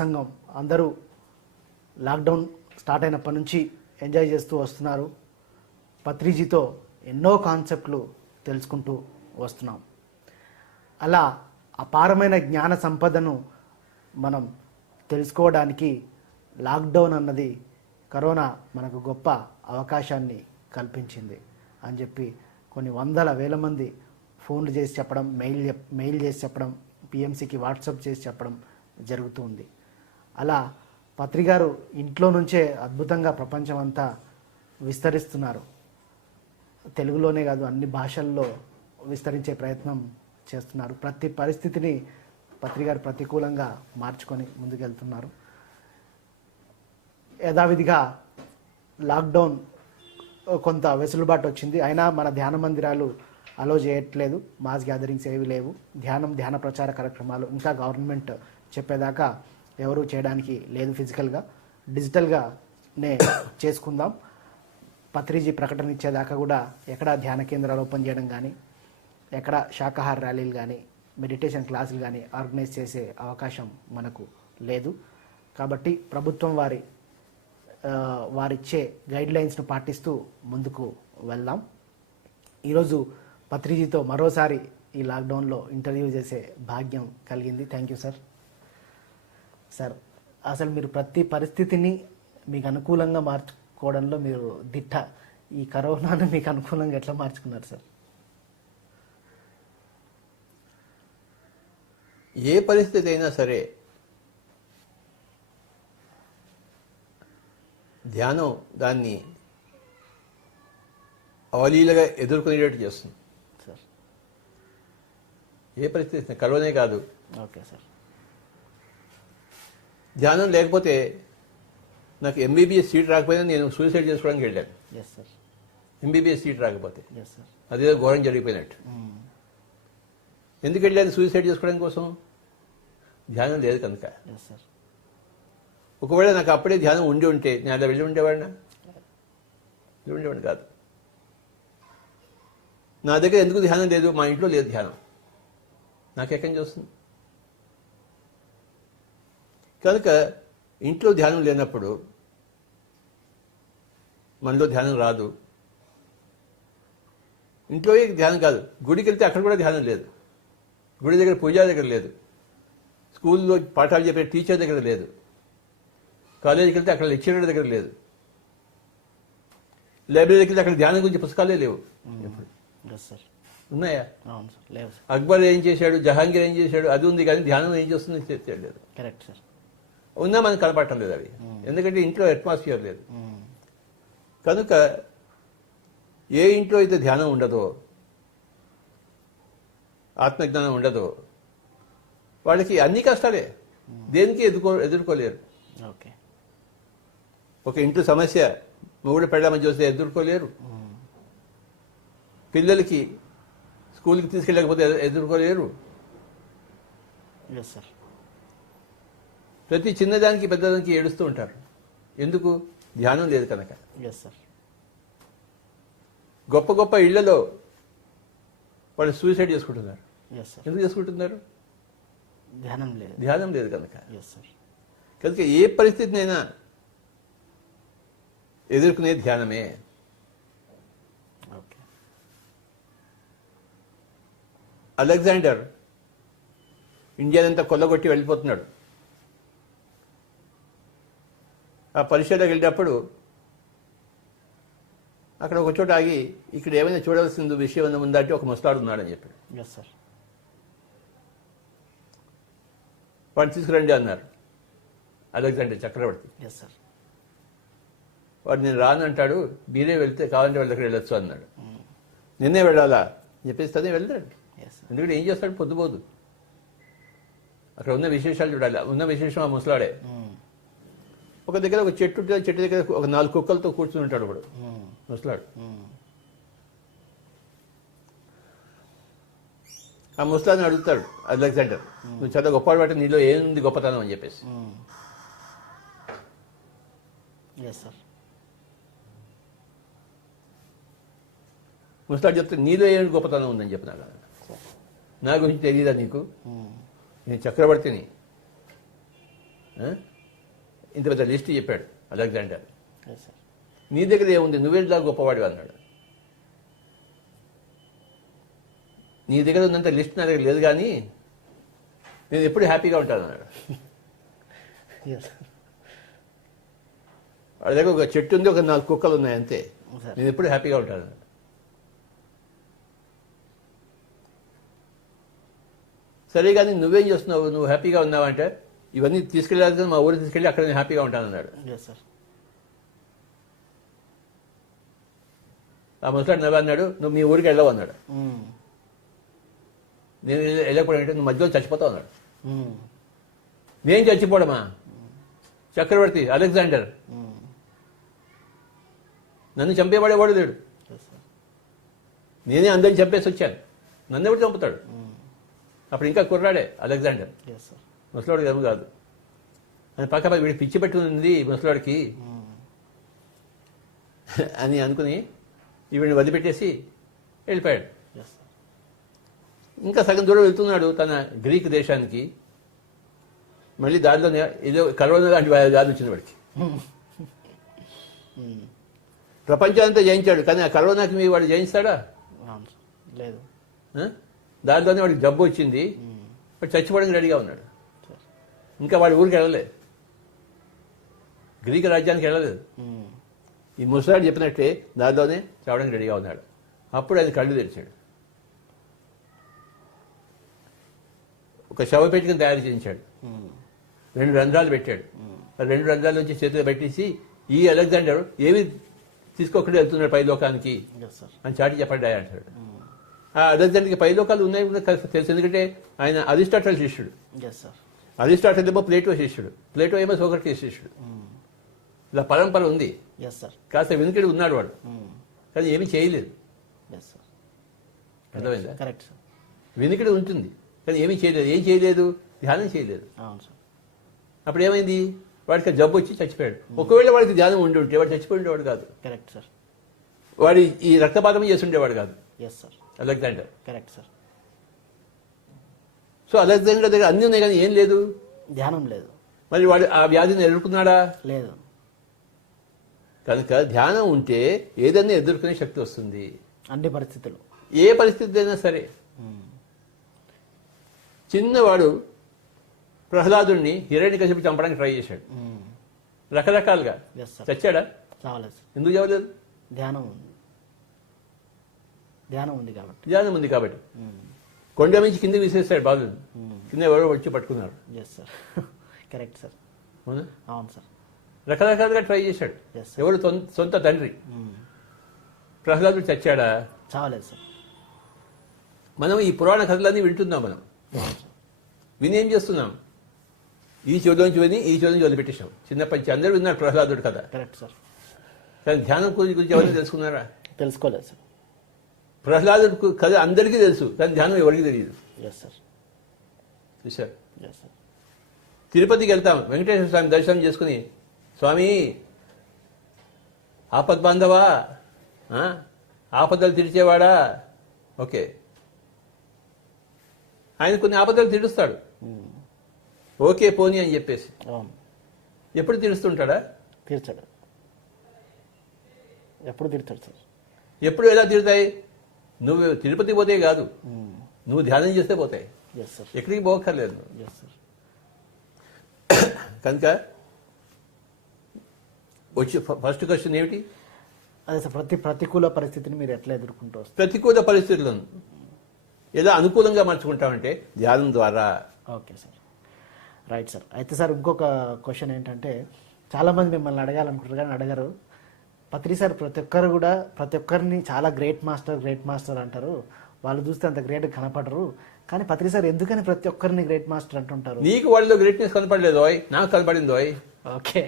సత్సంగం అందరూ lockdown start అయినప్పటి నుంచి ఎంజాయ్ చేస్తూ వస్తున్నారు. పత్రిజీతో ఎన్నో కాన్సెప్ట్లు తెలుసుకుంటూ వస్తున్నాం. అలా అపారమైన జ్ఞాన సంపదను మనం తెలుసుకోవడానికి లాక్డౌన్ అన్నది కరోనా మనకు గొప్ప అవకాశాన్ని కల్పించింది అని చెప్పి కొన్ని వందల వేల మంది ఫోన్లు చేసి చెప్పడం, మెయిల్ చేసి చెప్పడం, పిఎంసికి వాట్సాప్ చేసి చెప్పడం జరుగుతూ ఉంది. అలా పత్రిగారు ఇంట్లో నుంచే అద్భుతంగా ప్రపంచం అంతా విస్తరిస్తున్నారు. తెలుగులోనే కాదు అన్ని భాషల్లో విస్తరించే ప్రయత్నం చేస్తున్నారు. ప్రతి పరిస్థితిని పత్రిగారు ప్రతికూలంగా మార్చుకొని ముందుకెళ్తున్నారు. యథావిధిగా లాక్డౌన్ కొంత వెసులుబాటు వచ్చింది. అయినా మన ధ్యాన మందిరాలు అలో చేయట్లేదు. మాస్ గ్యాదరింగ్స్ ఏవి లేవు. ధ్యాన ప్రచార కార్యక్రమాలు ఇంకా గవర్నమెంట్ చెప్పేదాకా ఎవరు చేయడానికి లేదు. ఫిజికల్గా డిజిటల్గానే చేసుకుందాం. పత్రిజీ ప్రకటన ఇచ్చేదాకా కూడా ఎక్కడ ధ్యాన కేంద్రాలు ఓపెన్ చేయడం కానీ, ఎక్కడ శాకాహార ర్యాలీలు కానీ, మెడిటేషన్ క్లాసులు కానీ ఆర్గనైజ్ చేసే అవకాశం మనకు లేదు. కాబట్టి ప్రభుత్వం వారిచ్చే గైడ్ లైన్స్ను పాటిస్తూ ముందుకు వెళ్దాం. ఈరోజు పత్రిజీతో మరోసారి ఈ లాక్డౌన్లో ఇంటర్వ్యూ చేసే భాగ్యం కలిగింది. Thank you sir. సార్, అసలు మీరు ప్రతి పరిస్థితిని మీకు అనుకూలంగా మార్చుకోవడంలో మీరు దిట్ట. ఈ కరోనాను మీకు అనుకూలంగా ఎట్లా మార్చుకున్నారు సార్? ఏ పరిస్థితి అయినా సరే ధ్యానం దాన్ని అవలీలగా ఎదుర్కొనేటట్టు చేస్తుంది సార్. ఏ పరిస్థితి, కరోనే కాదు. Okay sir. ధ్యానం లేకపోతే నాకు ఎంబీబీఎస్ సీట్ రాకపోయినా నేను సూసైడ్ చేసుకోవడానికి వెళ్ళాను. Yes sir. ఎంబీబీఎస్ సీట్ రాకపోతే ఎస్ సార్. అదేదో ఘోరం జరిగిపోయినట్టు. ఎందుకు వెళ్ళాను సూసైడ్ చేసుకోవడం కోసం? ధ్యానం లేదు కనుక. Yes sir. ఒకవేళ నాకు అప్పుడే ధ్యానం ఉండి ఉంటే నేను అలా వెళ్ళి ఉండేవాడినా? వెళ్ళి ఉండేవాడిని కాదు. నా దగ్గర ఎందుకు ధ్యానం లేదు? మా ఇంట్లో లేదు ధ్యానం. నాకెక్కడి నుంచి వస్తుంది? కనుక ఇంట్లో ధ్యానం లేనప్పుడు మనలో ధ్యానం రాదు. ఇంట్లో ధ్యానం కాదు, గుడికి వెళ్తే అక్కడ కూడా ధ్యానం లేదు. గుడి దగ్గర పూజారి దగ్గర లేదు, స్కూల్లో పాఠాలు చెప్పే టీచర్ దగ్గర లేదు, కాలేజీకి వెళ్తే అక్కడ లెక్చరర్ దగ్గర లేదు, లైబ్రరీకి వెళ్తే అక్కడ ధ్యానం గురించి పుస్తకాలే లేవు. ఉన్నాయా? అక్బర్ ఏం చేశాడు, జహాంగీర్ ఏం చేశాడు, అది ఉంది, కానీ ధ్యానం ఏం చేస్తుంది తెలియలేదు. Correct sir. ఉన్నా మనకు కనపడటం లేదు అవి, ఎందుకంటే ఇంట్లో అట్మాస్ఫియర్ లేదు. కనుక ఏ ఇంట్లో అయితే ధ్యానం ఉండదో, ఆత్మజ్ఞానం ఉండదో, వాళ్ళకి అన్ని కష్టాలే, దేనికి ఎదుర్కోలేరు. ఓకే. ఒక ఇంట్లో సమస్య మొగుడు పెళ్ళామని చూస్తే ఎదుర్కోలేరు, పిల్లలకి స్కూల్కి తీసుకెళ్ళకపోతే ఎదుర్కోలేరు. ప్రతి చిన్నదానికి పెద్దదానికి ఏడుస్తూ ఉంటారు. ఎందుకు? ధ్యానం లేదు కనుక. గొప్ప గొప్ప ఇళ్లలో వాళ్ళు సూసైడ్ చేసుకుంటున్నారు. ఎందుకు చేసుకుంటున్నారు? ధ్యానం లేదు కనుక. కనుక ఏ పరిస్థితినైనా ఎదుర్కొనే ధ్యానమే. అలెగ్జాండర్ ఇండియానంతా కొల్లగొట్టి వెళ్ళిపోతున్నాడు. ఆ పరిషత్లోకి వెళ్ళినప్పుడు అక్కడ ఒక చోట ఆగి, ఇక్కడ ఏమైనా చూడవలసింది విషయం ఏమైనా ఉందంటే ఒక ముసలాడు ఉన్నాడని చెప్పాడు. వాడిని తీసుకురండి అన్నారు అలెగ్జాండర్ చక్రవర్తి. వాడు నేను రానంటాడు, మీరే వెళ్తే కావాలంటే వాళ్ళ దగ్గర వెళ్ళొచ్చు అన్నాడు. నిన్నే వెళ్ళాలా చెప్పేసి తనే వెళ్తాడు. ఎందుకంటే ఏం చేస్తాడు? పొద్దుపోదు. అక్కడ ఉన్న విశేషాలు చూడాలి. ఉన్న విశేషం ఆ ముసలాడే. ఒక దగ్గర ఒక చెట్టు ఉంటుంది, చెట్టు దగ్గర ఒక 4 కుక్కలతో కూర్చుని ఉంటాడు ఇప్పుడు ముసలాడు. ఆ ముసలాడిని అడుగుతాడు అలెగ్జాండర్, నువ్వు చాలా గొప్పవాడు బట్టి నీలో ఏముంది గొప్పతనం అని చెప్పేసి. ముసలాడు చెప్తే నీలో ఏమి గొప్పతనం ఉందని చెప్పినాడు. నా గురించి తెలియదా నీకు? నేను చక్రవర్తిని, ఇంత పెద్ద లిస్ట్ చెప్పాడు అలెగ్జాండర్. Yes sir. నీ దగ్గర ఏముంది, నువ్వేలా గొప్పవాడు అన్నాడు. నీ దగ్గర ఉన్నంత లిస్ట్ నా దగ్గర లేదు, కానీ నేను ఎప్పుడు హ్యాపీగా ఉంటాను అన్నాడు. Yes sir. వాడి దగ్గర ఒక చెట్టు ఉంది, ఒక 4 కుక్కలు ఉన్నాయి అంతే. సార్. నేను ఎప్పుడు హ్యాపీగా ఉంటాను. సరే కానీ నువ్వేం చేస్తున్నావు, నువ్వు హ్యాపీగా ఉన్నావు అంటే, ఇవన్నీ తీసుకెళ్ళాలి, మా ఊరికి తీసుకెళ్ళి అక్కడ నేను హ్యాపీగా ఉంటాను అన్నాడు. Yes sir. ఆ ముసలాడు నవ్వు అన్నాడు, నువ్వు మీ ఊరికి వెళ్ళవు అన్నాడు. నేను వెళ్ళకపోవడం అంటే నువ్వు మధ్యలో చచ్చిపోతావు అన్నాడు. నేను చచ్చిపోవడమా, చక్రవర్తి అలెగ్జాండర్ నన్ను చంపేవాడేవాడు లేడు. నేనే అందరిని చంపేసి వచ్చాను, నన్ను ఎవరు చంపుతాడు? అప్పుడు ఇంకా కుర్రాడే అలెగ్జాండర్, ముసలాడు ఏమో కాదు. అని పక్క వీడి పిచ్చి పెట్టుకుంది ముసలాడికి అని అనుకుని వీడిని వదిలిపెట్టేసి వెళ్ళిపోయాడు. ఇంకా సగం దూరం వెళ్తున్నాడు తన గ్రీక్ దేశానికి. మళ్ళీ దారిలో ఏదో కరోనా లాంటి వ్యాధి వచ్చింది వాడికి. ప్రపంచానంతా జయించాడు, కానీ ఆ కరోనాకి వాడు జయిస్తాడా? లేదు. దానిలోనే వాడికి జబ్బు వచ్చింది, వాడు చచ్చిపోవడానికి రెడీగా ఉన్నాడు. ఇంకా వాడి ఊరికి వెళ్ళలేదు, గ్రీక్ రాజ్యానికి వెళ్ళలేదు. ఈ ముసలాడు చెప్పినట్టే దానిలోనే చావడానికి రెడీగా ఉన్నాడు. అప్పుడు ఆయన కళ్ళు తెరిచాడు. ఒక శవపేటికను తయారు చేయించాడు, 2 రంధ్రాలు పెట్టాడు. 2 రంధ్రాల నుంచి చేతిలో పెట్టేసి, ఈ అలెగ్జాండర్ ఏమి తీసుకోకుండా వెళ్తున్నాడు పైలోకానికి అని చాటి చెప్పండి అంటాడు. ఆ అలెగ్జాండర్కి పైలోకాలు ఉన్నాయి తెలుసు, ఎందుకంటే ఆయన అరిస్టాటిల్ శిష్యుడు. అరిస్టాటిల్ ఏమో ప్లేటో శిష్యుడు, ప్లేటో ఏమో సోక్రటీస్ శిష్యుడు. ఇలా పరంపర ఉంది. కాస్త వెనుకడి ఉన్నాడు వాడు, కానీ ఏమీ చేయలేదు. అర్థమైందా? వెనుకడి ఉంటుంది కానీ ఏమీ చేయలేదు. ఏం చేయలేదు? ధ్యానం చేయలేదు. అప్పుడు ఏమైంది? వాడికి జబ్బు వచ్చి చచ్చిపోయాడు. ఒకవేళ వాడికి ధ్యానం ఉండి ఉంటే వాడు చచ్చిపోయి ఉండేవాడు కాదు. Correct sir. వాడు ఈ రక్తపాతం చేసి ఉండేవాడు కాదు. Yes sir. Alexander. Correct sir. So Alexander దగ్గర అన్ని ఉన్నాయి కానీ ఏం లేదు, ధ్యానం లేదు. మరి వాడు ఆ వ్యాధిని ఎదుర్కొన్నాడా? లేదు. కనుక ధ్యానం ఉంటే ఏదైనా ఎదుర్కొనే శక్తి వస్తుంది. అన్ని పరిస్థితులు, ఏ పరిస్థితి అయినా సరే. చిన్నవాడు ప్రహ్లాదుడిని హిరణ్యకశిపుని చంపడానికి ట్రై చేశాడు రకరకాలుగా. చచ్చాడా? చావలేదు. ఎందుకు చావలేదు? ధ్యానం ఉంది. ధ్యానం ఉంది కాబట్టి. ధ్యానం ఉంది కాబట్టి. కొండ నుంచి కిందకి విసిరేస్తాడు బాలుని, కింద ఎవరో వచ్చి పట్టుకున్నారు. Yes sir. Correct sir. అవునా? అవును సార్. రకరకాలుగా ట్రై చేశాడు. ఎవరు? సొంత తండ్రి. ప్రహ్లాదుడు చచ్చాడా? చావలేదు సార్. మనం ఈ పురాణ కథలన్నీ వింటున్నాం. మనం విని ఏం చేస్తున్నాం? ఈ చెవులోంచి విని ఈ చెవులోంచి వదిలిపెట్టేశాం. చిన్నప్పటి నుంచి అందరూ విన్నారు ప్రహ్లాదుడు కథ. Correct sir. కానీ ధ్యానం గురించి ఎవరైనా తెలుసుకున్నారా? తెలుసుకోలేదు సార్. ప్రహ్లాదుడు కథ అందరికీ తెలుసు, కానీ ధ్యానం ఎవరికి తెలియదు. Yes sir. చూశారు? Yes sir. తిరుపతికి వెళ్తాం, వెంకటేశ్వర స్వామి దర్శనం చేసుకుని, స్వామి ఆపద్బాంధవా, ఆపదలు తీర్చేవాడా, ఓకే, ఆయన కొన్ని ఆపదలు తీరుస్తాడు, ఓకే పోనీ అని చెప్పేసి. ఎప్పుడు తీరుస్తుంటాడా? తీర్చాడు. ఎప్పుడు తీర్చాడు సార్. ఎప్పుడు ఎలా తీరుతాయి? నువ్వు తిరుపతి పోతే కాదు, నువ్వు ధ్యానం చేస్తే పోతాయి. ఎక్కడికి పోక్కర్లేదు. కనుక వచ్చి ఫస్ట్ క్వశ్చన్ ఏమిటి? అదే సార్, ప్రతికూల పరిస్థితిని మీరు ఎట్లా ఎదుర్కొంటూ వస్తారు? ప్రతికూల పరిస్థితులను ఎలా అనుకూలంగా మార్చుకుంటామంటే ధ్యానం ద్వారా. Okay sir, right sir. అయితే సార్ ఇంకొక క్వశ్చన్ ఏంటంటే, చాలామంది మిమ్మల్ని అడగాలనుకుంటారు కానీ అడగరు. పత్రి సార్ ప్రతి ఒక్కరిని చాలా గ్రేట్ మాస్టర్ అంటారు. వాళ్ళు చూస్తే అంత గ్రేట్ కనపడరు. కానీ పత్రి సార్ ఎందుకని ప్రతి ఒక్కరిని గ్రేట్ మాస్టర్ అంటుంటారు? నీకు వాళ్ళలో గ్రేట్నెస్ కనపడలేదు, నాకు కనపడింది. ఓకే,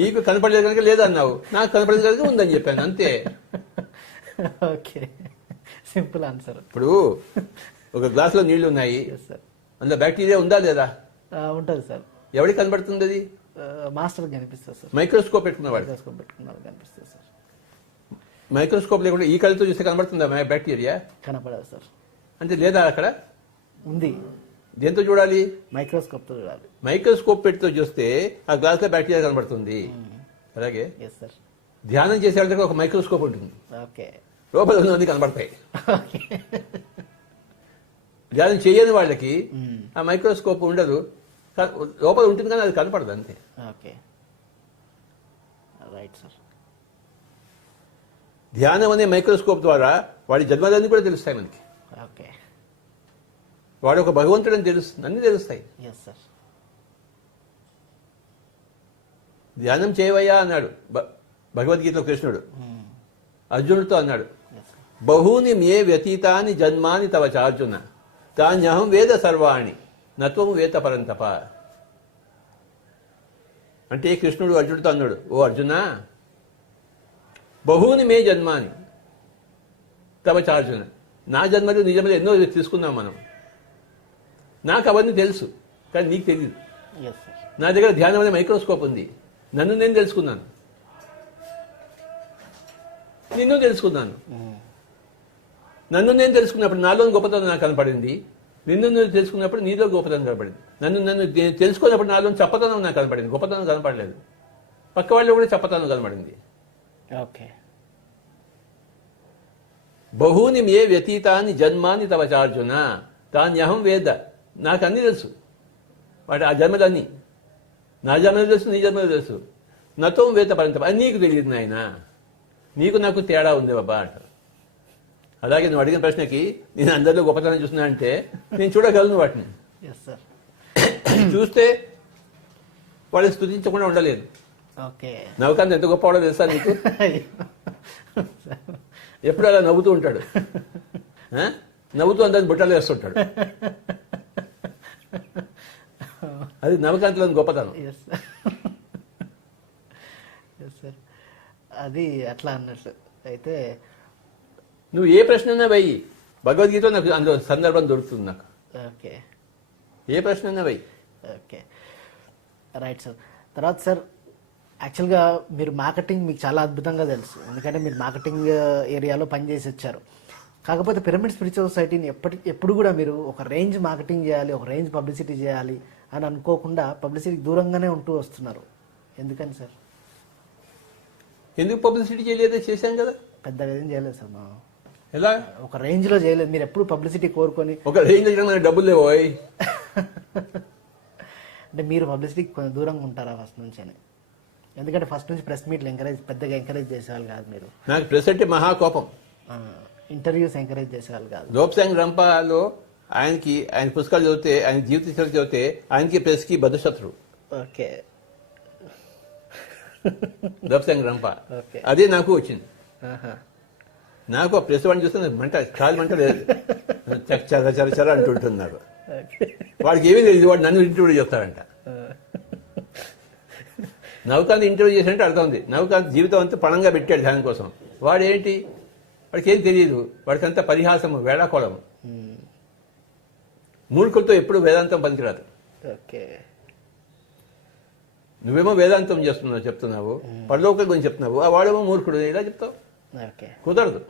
నీకు కనపడలేదు కనుక లేదన్నావు, నాకు కనపడలేదు కనుక ఉందని చెప్పాను, అంతే. Okay, simple answer. ఇప్పుడు ఒక గ్లాసులో నీళ్లు ఉన్నాయి, అందులో బ్యాక్టీరియా ఉందా లేదా? ఉంటుంది సార్. ఎవరికి కనబడుతుంది? అది మాస్టర్ కనిపిస్తుంది సార్. మైక్రోస్కోప్ పెట్టుకున్నవాడు కనిపిస్తుంది సార్. మైక్రోస్కోప్ లేకుండా ఈ కళ్ళతో చూస్తే కనబడుతుందా బ్యాక్టీరియా? కనపడదు సార్. అంటే లేదా అక్కడ ఉంది. దేంతో చూడాలి? మైక్రోస్కోప్తో చూడాలి. మైక్రోస్కోప్ పెట్టుతో చూస్తే ఆ గ్లాస్లో బ్యాక్టీరియా కనబడుతుంది. అలాగే ఎస్ సార్. ధ్యానం చేసే వాళ్ళకి ఒక మైక్రోస్కోప్ ఉంటుంది, ఓకే. లోపల ఉన్నది కనబడతాయి. ధ్యానం చేయని వాళ్ళకి ఆ మైక్రోస్కోప్ ఉండదు, లోపల ఉంటుంది కానీ అది కనపడదు అంతే. Okay, right sir. ధ్యానం అనే మైక్రోస్కోప్ ద్వారా వాడి జన్మలన్నీ కూడా తెలుస్తాయి మనకి. ఓకే. వాడు ఒక భగవంతుడు అని తెలుస్తుంది, అన్ని తెలుస్తాయి. Yes sir. ధ్యానం చేయవయ్యా అన్నాడు భగవద్గీతలో కృష్ణుడు. అర్జునుడితో అన్నాడు, బహూని మే వ్యతీతాని జన్మాని తవ చార్జున తాన్యహం వేద సర్వాణి నత్వము వేద పరంతప. అంటే కృష్ణుడు అర్జునుడితో అన్నాడు, ఓ అర్జున, బహూని మే జన్మాని తవ చార్జున, నా జన్మలు నీ జన్మలు ఎన్నో తీసుకున్నాం మనం, నాకు అవన్నీ తెలుసు కానీ నీకు తెలియదు. నా దగ్గర ధ్యానం అనే మైక్రోస్కోప్ ఉంది, నన్ను నేను తెలుసుకున్నాను, నిన్ను తెలుసుకున్నాను. నన్ను నేను తెలుసుకున్నప్పుడు నాలో గొప్పతనం నాకు కనపడింది, నిన్ను నేను తెలుసుకున్నప్పుడు నీలో గొప్పతనం కనపడింది. నన్ను తెలుసుకున్నప్పుడు నాలో చప్పతనం నాకు కనపడింది, గొప్పతనం కనపడలేదు. పక్క వాళ్ళు కూడా చప్పతనం కనపడింది. ఓకే. బహూని మే వ్యతీతాని జన్మాని తవ చార్జున తాన్యహం వేద, నాకు అన్నీ తెలుసు, వాటి ఆ జన్మలన్నీ, నా జన్మలు తెలుసు, నీ జన్మలు తెలుసు. నతో వేద పరంతప, అది నీకు తెలియదు నాయన, నీకు నాకు తేడా ఉంది బాబా అంట. అలాగే నువ్వు అడిగిన ప్రశ్నకి నేను అందరిలో గొప్పతనం చూస్తున్నా అంటే నేను చూడగలను వాటిని. చూస్తే వాళ్ళని స్తుతించకుండా ఉండలేదు. నవకాంత్ ఎంత గొప్పవాడో తెలుసా నీకు? ఎప్పుడు అలా నవ్వుతూ ఉంటాడు, నవ్వుతూ అందరిని బుట్టలు వేస్తుంటాడు. అది నవకాంత్లోని గొప్పతనం. అది అట్లా అన్నట్లు. అయితే నువ్వు ఏ ప్రశ్న వెయ్యి, భగవద్గీత నాకు అందులో సందర్భం దొరుకుతుంది నాకు. ఓకే, ఏ ప్రశ్న వెయ్యి. Okay, right sir. తర్వాత సార్, యాక్చువల్గా మీరు మార్కెటింగ్ మీకు చాలా అద్భుతంగా తెలుసు, ఎందుకంటే మీరు మార్కెటింగ్ ఏరియాలో పనిచేసి వచ్చారు. కాకపోతే పిరమిడ్ స్పిరిచువల్ సొసైటీని ఎప్పుడు కూడా మీరు ఒక రేంజ్ మార్కెటింగ్ చేయాలి, ఒక రేంజ్ పబ్లిసిటీ చేయాలి అని అనుకోకుండా పబ్లిసిటీకి దూరంగానే ఉంటూ వస్తున్నారు. ఎందుకని సార్? ఎందుకు పబ్లిసిటీ చేయలేదో? చేశాం కదా. పెద్దగా ఏం చేయలేదు సార్. మనం ఎలా ఒక రేంజ్లో చేయలేదు. మీరు ఎప్పుడు పబ్లిసిటీ కోరుకొని ఒక రేంజ్ మనకి డబ్బులు లేవు అంటే మీరు పబ్లిసిటీకి కొంచెం దూరంగా ఉంటారా ఫస్ట్ నుంచి? ఎందుకంటే ఫస్ట్ నుంచి ప్రెస్ మీట్లు పెద్దగా ఎంకరేజ్ చేసేవాళ్ళు కాదు మీరు. నాకు ప్రెస్ అంటే మహాకోపం. ఇంటర్వ్యూస్ ఎంకరేజ్ చేసేవాళ్ళు కాదు. లోప్సాంగ్ రంపాలో ఆయన పుస్తకాలు చదివితే, ఆయన జీవిత చరిత్ర చదివితే ఆయనకి ప్రెస్ కి బద్ధశత్రువు. ఓకే. లోప్సాంగ్ రంప, అదే నాకు వచ్చింది. నాకు ఆ ప్రెస్ వాడిని చూస్తే మంట, కాలు మంట లేదు, చర చర చర అంటుంటుంది నాకు. వాడికి ఏమీ తెలియదు, వాడు నన్ను ఇంటర్వ్యూ చేస్తాడంట. నవకాంత్ ఇంటర్వ్యూ చేసినట్టు అర్థం ఉంది. నవకాంత్ జీవితం అంతా పణంగా పెట్టాడు ధ్యానం కోసం. వాడేంటి, వాడికి ఏం తెలియదు, వాడికి అంతా పరిహాసము, వేళాకోళము. మూర్ఖులతో ఎప్పుడు వేదాంతం పనికిరాదు. నువ్వేమో వేదాంతం చెప్తున్నావు, పరలోకం గురించి చెప్తున్నావు, ఆ వాడేమో మూర్ఖుడు, ఇలా చెప్తావు, కుదరదు.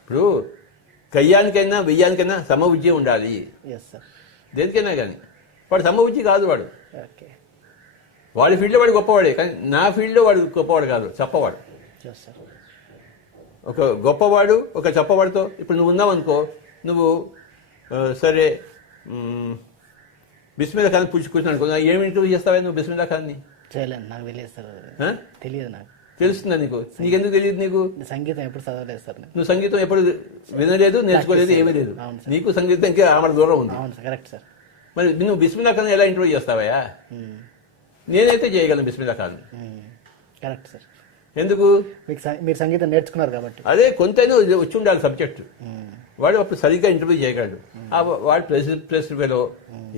ఇప్పుడు కయ్యానికైనా వెయ్యానికైనా సమబుద్ధి ఉండాలి, దేనికైనా కానీ. వాడు సమబుద్ధి కాదు, వాడి ఫీల్డ్లో వాడు గొప్పవాడే, కానీ నా ఫీల్డ్లో వాడు గొప్పవాడు కాదు, చెప్పవాడు. ఒక గొప్పవాడు ఒక చెప్పవాడితో, ఇప్పుడు నువ్వు ఉన్నావు అనుకో, నువ్వు సరే బిస్మిల్లా ఖాన్ కూర్చున్నాను అనుకో, ఏమి ఇంటర్వ్యూ చేస్తావా నువ్వు బిస్మిల్లా ఖాన్ని? చేయలేదు, నాకు తెలియదు. నాకు తెలుస్తుందా నీకు? నీకెందుకు తెలియదు? నీకు సంగీతం ఎప్పుడు చదవలేదు సార్. నువ్వు సంగీతం ఎప్పుడు వినలేదు, నేర్చుకోలేదు, ఏమీ లేదు. నీకు సంగీతం ఇంకా ఆమె దూరం ఉంది. Correct sir. మరి నువ్వు బిస్మిల్లా ఖాన్ ఎలా ఇంటర్వ్యూ చేస్తావా? నేనైతే చేయగలను బిస్మిల్లా ఖాన్. Correct sir. ఎందుకు? మీరు సంగీతం నేర్చుకున్నారు కాబట్టి. అదే కొంతైనా వచ్చి ఉండాలి సబ్జెక్టు. వాడు అప్పుడు సరిగ్గా ఇంటర్వ్యూ చేయగలడు. వాడు ప్రెస్ ఫెలో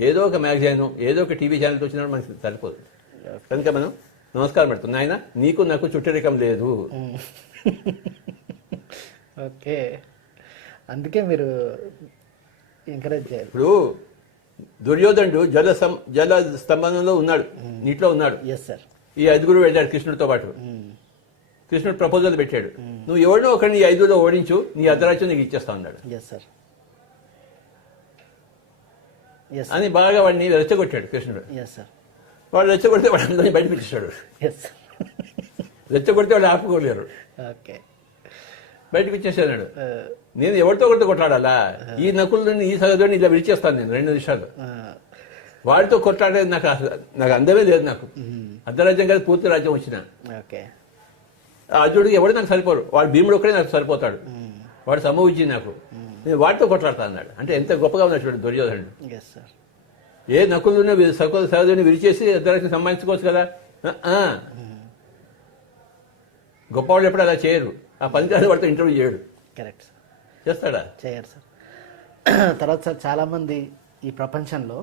ఏదో ఒక మ్యాగజైన్, ఏదో ఒక టీవీ ఛానల్ వచ్చినప్పుడు మనకి సరిపోదు. కనుక మనం నమస్కారం పెడుతున్నాం, ఆయన నీకు నాకు చుట్టరికం లేదు. ఓకే, అందుకే మీరు ఎంకరేజ్ చేయాలి. ఇప్పుడు దుర్యోధనుడు జల స్తంభంలో ఉన్నాడు, నీటిలో ఉన్నాడు. ఈ 5 వెళ్ళాడు కృష్ణుడితో పాటు. కృష్ణుడు ప్రపోజల్ పెట్టాడు, నువ్వు ఎవరినో ఒకరిని ఈ 5లో ఓడించు, నీ అర్ధరాజ్యం నీకు ఇచ్చేస్తా ఉన్నాడు. Yes, sir. అని బాగా వాడిని రెచ్చగొట్టాడు కృష్ణుడు. Yes sir. వాడు రెచ్చగొడితే వాడు అందరినీ బయట పెట్టేశాడు. Yes sir. రెచ్చగొడితే వాళ్ళు ఆపుకోలేరు, ఓకే. బయటకు ఇచ్చేసాడు. నేను ఎవరితో ఒకరితో కొట్లాడాలా? ఈ నకులని ఈ సగదుని ఇలా విడిచేస్తాను నేను 2 నిమిషాలు. వాడితో కొట్లాడేది నాకు అందమే లేదు. నాకు అర్ధరాజ్యం కాదు, పూర్తి రాజ్యం వచ్చిన ఓకే. అర్జునుడికి ఎవడు నాకు సరిపోరు, వాడు భీముడు ఒక్కడే నాకు సరిపోతాడు, వాడు సమూజ్జి నాకు, నేను వాడితో కొట్లాడతా అన్నాడు. అంటే ఎంత గొప్పగా ఉన్నాడు చూడండి దుర్యోధనుడు. Yes sir. ఏ నకులున్న సహోదరుని విరిచేసి అర్ధరాజ్యం సంపాదించుకోవచ్చు కదా. గొప్పవాళ్ళు ఎప్పుడు అలా చేయరు. ఆ పనికిరాని వాడితో ఇంటర్వ్యూ చేయడు. Correct sir. చేస్తాడా? చేయరు సార్. తర్వాత సార్ చాలామంది ఈ ప్రపంచంలో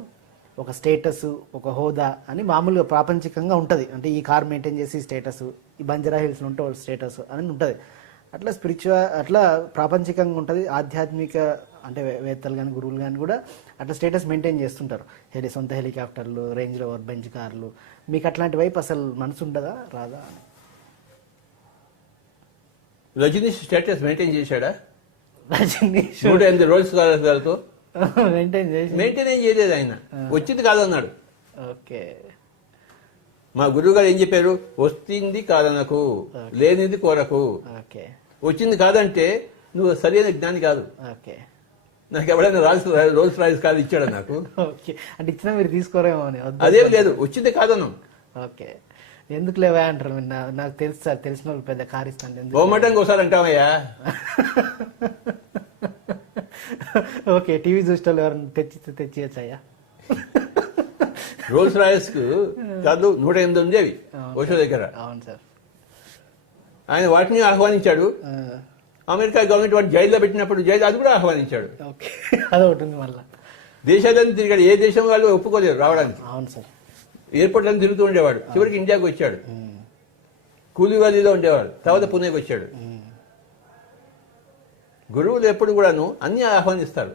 ఒక స్టేటస్, ఒక హోదా అని మామూలుగా ప్రాపంచికంగా ఉంటుంది. అంటే ఈ కార్ మెయింటైన్ చేసి స్టేటస్, ఈ బంజారా హిల్స్లో ఉంటే స్టేటస్ అని ఉంటుంది. అట్లా అట్లా ప్రాపంచికంగా ఉంటుంది. ఆధ్యాత్మిక అంటే వేత్తలు కానీ గురువులు కానీ కూడా అట్లా స్టేటస్ మెయింటైన్ చేస్తుంటారు. సొంత హెలికాప్టర్లు, రేంజ్ రోవర్, బెంచ్ కార్లు. మీకు అట్లాంటి వైపు అసలు మనసు ఉండదా, రాదా? రజనీష్ స్టేటస్ మెయింటైన్ చేశాడా? రజనీష్ 108 రోల్స్ రాజులతో మెయింటైన్ చేసి మెయింటైన్ ఏం చేయలేదు. ఆయన వచ్చింది కాదన్నాడు. ఓకే. మా గురువు గారు ఏం చెప్పారు? వస్తుంది కాదనకు, లేనిది కోరకు. ఓకే. వచ్చింది కాదంటే నువ్వు సరైన జ్ఞాని కాదు. ఓకే. నాకు ఎవడైనా రోల్స్ రాయిస్ కాదు ఇచ్చాడు నాకు. ఓకే. అంటే ఇచ్చినా మీరు తీసుకోరేమో అని. అదేం లేదు, వచ్చింది కాదను. ఓకే. ఎందుకు లేవా అంటారు. నాకు తెలుసు సార్, తెలిసిన వాళ్ళు పెద్ద కార్ ఇస్తాను. బొమ్మటంగా ఒకసారి అంటామయ్యా. ఓకే. టీవీ చూస్తే ఎవరైనా తెచ్చియచ్చయ్యా. రోల్స్ రాయస్ కు కాదు 108 ఉండేవి ఓషో దగ్గర. అవును సార్. ఆయన వాటిని ఆహ్వానించాడు. అమెరికా గవర్నమెంట్ వాడిని జైల్లో పెట్టినప్పుడు అది కూడా ఆహ్వానించాడు. ఓకే. అదొకటి ఉంది. మళ్ళా దేశాలను తిరిగాడు. ఏ దేశం వాళ్ళు ఒప్పుకోలేరు రావడానికి. అవును సార్. ఎయిర్పోర్ట్లను తిరుగుతూ ఉండేవాడు. చివరికి ఇండియాకి వచ్చాడు. కూలీవాలీలో ఉండేవాడు. తర్వాత పుణేకి వచ్చాడు. గురువులు ఎప్పుడు కూడాను అన్ని ఆహ్వానిస్తారు.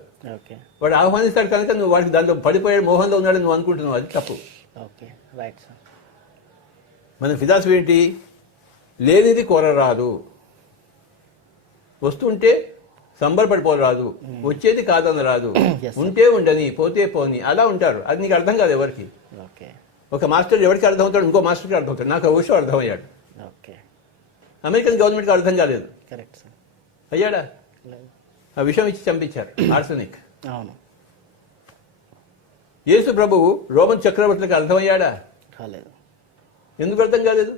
వాడు ఆహ్వానిస్తాడు కనుక నువ్వు వాడికి దాంట్లో పడిపోయాడు, మోహంలో ఉన్నాడు నువ్వు అనుకుంటున్నావు. అది తప్పు. ఓకే. Right sir. మన ఫిలాసఫీ ఏంటి? లేనిది కోరరాదు, వస్తుంటే సంబరపడిపోరాదు, వచ్చేది కాదని రాదు, ఉంటే ఉండని, పోతే పోని, అలా ఉంటారు. అది నీకు అర్థం కాదు ఎవరికి. ఒక మాస్టర్ ఎవరికి అర్థం అవుతాడు, ఇంకో మాస్టర్కి అర్థం అవుతాడు. నాకు ఓషో అర్థమయ్యాడు. అమెరికన్ గవర్నమెంట్కి అర్థం కాలేదు. Correct sir. అయ్యాడా? ఆ విషయం ఇచ్చి చంపించారు, ఆర్సెనిక్. అవును. యేసు ప్రభువు రోమన్ చక్రవర్తులకు అర్థమయ్యాడా? కాలేదు. ఎందుకు అర్థం కాలేదు?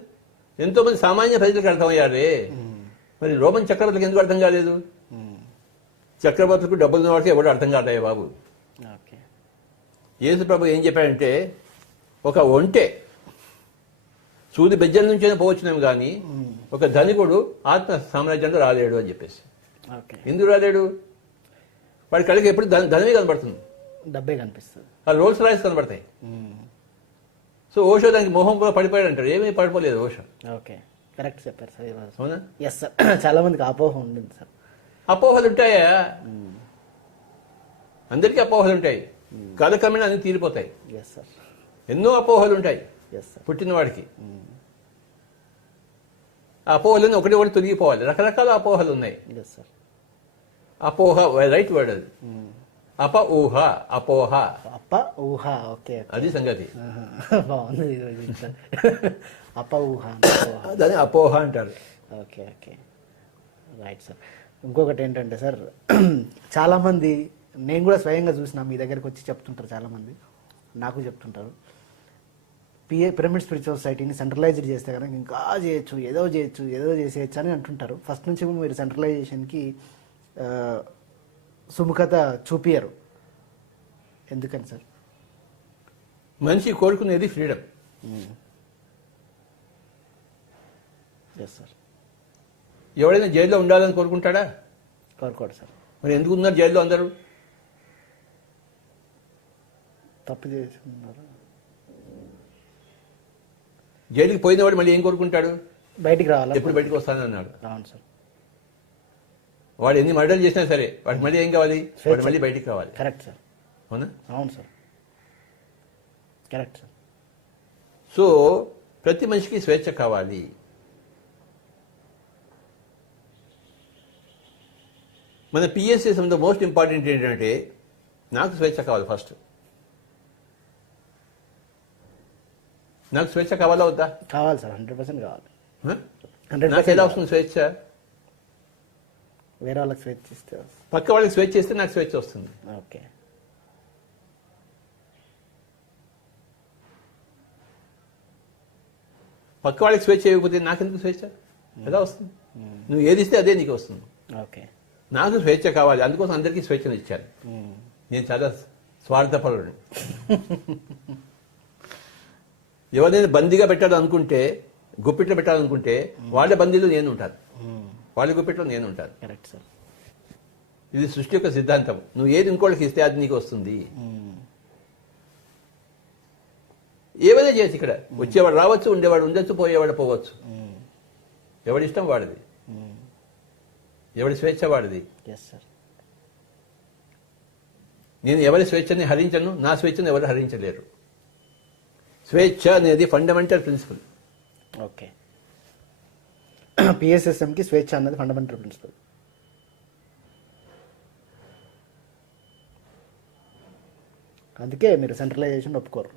ఎంతో మంది సామాన్య ప్రజలకు అర్థమయ్యారే, మరి రోమన్ చక్రవర్తులకు ఎందుకు అర్థం కాలేదు? చక్రవర్తులకు డబ్బులు ఉన్న వాడికి ఎవరు అర్థం కాదయ్యా బాబు. యేసు ప్రభు ఏం చెప్పాడంటే, ఒక ఒంటె సూది బెజ్జల నుంచైనా పోవచ్చునేమో కానీ ఒక ధనికుడు ఆత్మ సామ్రాజ్యంలో రాలేడు అని చెప్పేసి. ఎందుకు రాలేడు? వాడి కళ్ళకి ఎప్పుడు ధనమే కనబడుతుంది, డబ్బే కనిపిస్తుంది, ఆ రోల్స్ రాయిస్ కనబడతాయి. సో ఓషో దానికి మోహం కూడా పడిపోయాడు అంటాడు. ఏమీ పడిపోలేదు ఓషో. ఓకే. కరెక్ట్ చెప్పారు సార్. అవునా? Yes sir. చాలా మందికి అపోహ ఉంటుంది సార్. అపోహలు ఉంటాయా? అందరికీ అపోహలు ఉంటాయి. కాలక్రమేణా అన్ని తీరిపోతాయి. Yes sir. ఎన్నో అపోహలు ఉంటాయి ఎస్ సార్. పుట్టినవాడికి. ఆ అపోహలన్నీ ఒకటి ఒకటి తొలగిపోవాలి. రకరకాల అపోహలు ఉన్నాయి. Yes sir. అపోహ రైట్ వర్డ్ అది. అప ఊహ, అపోహ, అప ఊహ. ఓకే. అది సంగతి. బాగుంది. అప ఊహ, దాన్ని అపోహ అంటారు. ఓకే. ఓకే. Right sir. ఇంకొకటి ఏంటంటే సార్, చాలామంది, నేను కూడా స్వయంగా చూసిన, మీ దగ్గరికి వచ్చి చెప్తుంటారు చాలామంది, నాకు చెప్తుంటారు, పిరమిడ్ స్పిరిచువల్ సొసైటీని సెంట్రలైజ్డ్ చేస్తే కనుక ఇంకా చేయొచ్చు, ఏదో చేసేయచ్చు అని అంటుంటారు. ఫస్ట్ నుంచి మీరు సెంట్రలైజేషన్కి సుముఖత చూపియరు. ఎందుకని సార్? మనిషి కోరుకునేది ఫ్రీడమ్. Yes sir. ఎవడైనా జైల్లో ఉండాలని కోరుకుంటాడా? కోరుకోడు సార్. మరి ఎందుకు ఉన్నారు జైల్లో అందరూ? తప్పు చేసి ఉన్నారు. జైలుకి పోయినవాడు మళ్ళీ ఏం కోరుకుంటాడు? బయటికి రావాలి, ఎప్పుడు బయటకు వస్తానన్నాడు. అవును సార్. వాడు ఎన్ని మర్డర్లు చేసినా సరే వాడికి మళ్ళీ ఏం కావాలి? వాడు మళ్ళీ బయటికి కావాలి. Correct sir. అవునా? అవును సార్. Correct sir. సో ప్రతి మనిషికి స్వేచ్ఛ కావాలి. మన పిఎస్సీ ద మోస్ట్ ఇంపార్టెంట్ ఏంటంటే, నాకు స్వేచ్ఛ కావాలి ఫస్ట్. నాకు స్వేచ్ఛ కావాలా వద్దా? కావాలి సార్, 100% కావాలి. హ? 100% నాకు ఎలా వస్తుంది స్వేచ్ఛ? వేరే వాళ్ళకి స్వేచ్ఛ ఇస్తే పక్క వాళ్ళకి స్వేచ్ఛ ఇస్తే నాకు స్వేచ్ఛ వస్తుంది. ఓకే. పక్క వాళ్ళకి స్వేచ్ఛ ఇవ్వకపోతే నాకెందుకు స్వేచ్ఛ? ఎలా వస్తుంది? నువ్వు ఏది ఇస్తే అదే నీకు వస్తుంది. ఓకే. నాకు స్వేచ్ఛ కావాలి, అందుకోసం అందరికీ స్వేచ్ఛను ఇచ్చాను. నేను చాలా స్వార్థపరుడు. ఎవరైనా బందీగా పెట్టాలనుకుంటే, గుప్పిట్లో పెట్టాలనుకుంటే వాళ్ళ బందీలో నేను ఉంటాను, వాళ్ళ గుప్పిట్లో నేను ఉంటాను. Correct sir. ఇది సృష్టి యొక్క సిద్ధాంతం. నువ్వు ఏది ఇంకోళ్ళకి ఇస్తే అది నీకు వస్తుంది. ఏమైనా చేసి ఇక్కడ వచ్చేవాడు రావచ్చు, ఉండేవాడు ఉండొచ్చు, పోయేవాడు పోవచ్చు. ఎవడి ఇష్టం వాడిది, ఎవడి స్వేచ్ఛ వాడిది. నేను ఎవరి స్వేచ్ఛని హరించను, నా స్వేచ్ఛను ఎవరు హరించలేరు. స్వేచ్ఛ అనేది ఫండమెంటల్ ప్రిన్సిపల్. ఓకే. పిఎస్ఎస్ఎంకి స్వేచ్ఛ అన్నది ఫండమెంటల్ ప్రిన్సిపల్. అందుకే మీరు సెంట్రలైజేషన్ ఒప్పుకోరు.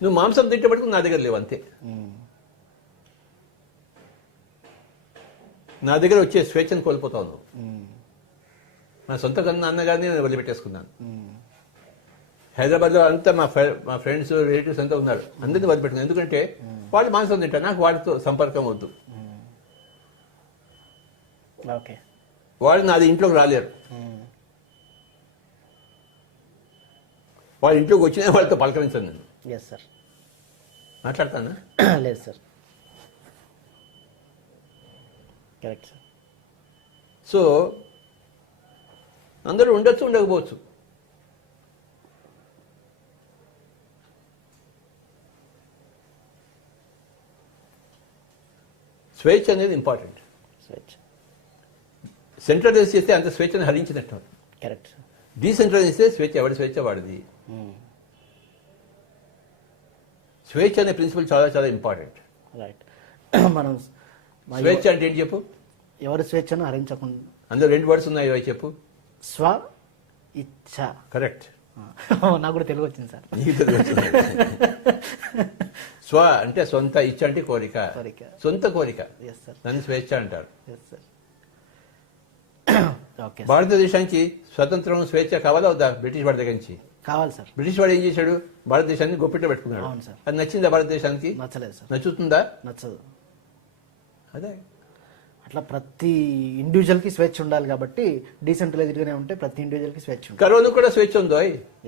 నువ్వు మాంసం తిట్టబడుకు నా దగ్గర లేవు, అంతే. నా దగ్గర వచ్చే స్వేచ్ఛను కోల్పోతావు నువ్వు. నా సొంత కన్నా అన్నగారిని నేను వదిలిపెట్టేసుకున్నాను. హైదరాబాద్లో అంతా మా ఫ్రెండ్స్ రిలేటివ్స్ అంతా ఉన్నారు, అందరినీ వదిలిపెట్టుకున్నాను. ఎందుకంటే వాళ్ళు మాంసం తింటారు, నాకు వాడితో సంపర్కం వద్దు. ఓకే. వాళ్ళు నాది ఇంట్లోకి రాలేరు. వాళ్ళ ఇంట్లోకి వచ్చినా వాళ్ళతో పలకరించాను నేను. Yes sir. మాట్లాడతానా? లేదు సార్. Correct sir. సో అందరూ ఉండొచ్చు, ఉండకపోవచ్చు. స్వేచ్ఛ అనేది ఇంపార్టెంట్. స్వేచ్ఛ సెంట్రలైజ్ చేస్తే అంత స్వేచ్ఛను హరించినట్టు. Correct sir. డీసెంట్రలైజ్ చేస్తే స్వేచ్ఛ ఎవడి స్వేచ్ఛ వాడిది. స్వేచ్ఛ అనే ప్రిన్సిపల్ చాలా చాలా ఇంపార్టెంట్. రైట్. మనం స్వేచ్ఛ అంటే ఏంటి చెప్పు? ఎవరి స్వేచ్ఛను హరించకుండా. అందులో 2 వర్డ్స్ ఉన్నాయి, అవి చెప్పు. స్వ ఇచ్ఛ. కరెక్ట్. నాకు కూడా తెలుగు వచ్చింది సార్. స్వ అంటే సొంత, ఇచ్చ అంటే కోరిక, సొంత కోరిక. Yes sir. దాన్ని స్వేచ్ఛ అంటారు. Yes sir. ఓకే. భారతదేశానికి స్వతంత్రం స్వేచ్ఛ కావాలా వద్దా? బ్రిటిష్ వాడి దగ్గర నుంచి కావాలి సార్. బ్రిటిష్ వాడు ఏం చేశాడు? భారతదేశాన్ని గొప్పిట్లో పెట్టుకున్నాడు. అవును సార్. అది నచ్చిందా భారతదేశానికి? నచ్చలేదు సార్. నచ్చుతుందా? నచ్చదు. అదే అట్లా ప్రతి ఇండివిజువల్ కి స్వేచ్ఛ ఉండాలి కాబట్టి డీసెంట్రలైజ్డ్ గానే ఉంటే ప్రతి ఇండివిజువల్ కి స్వేచ్ఛ ఉంటుంది. కరోనా కూడా స్వేచ్ఛ ఉందో?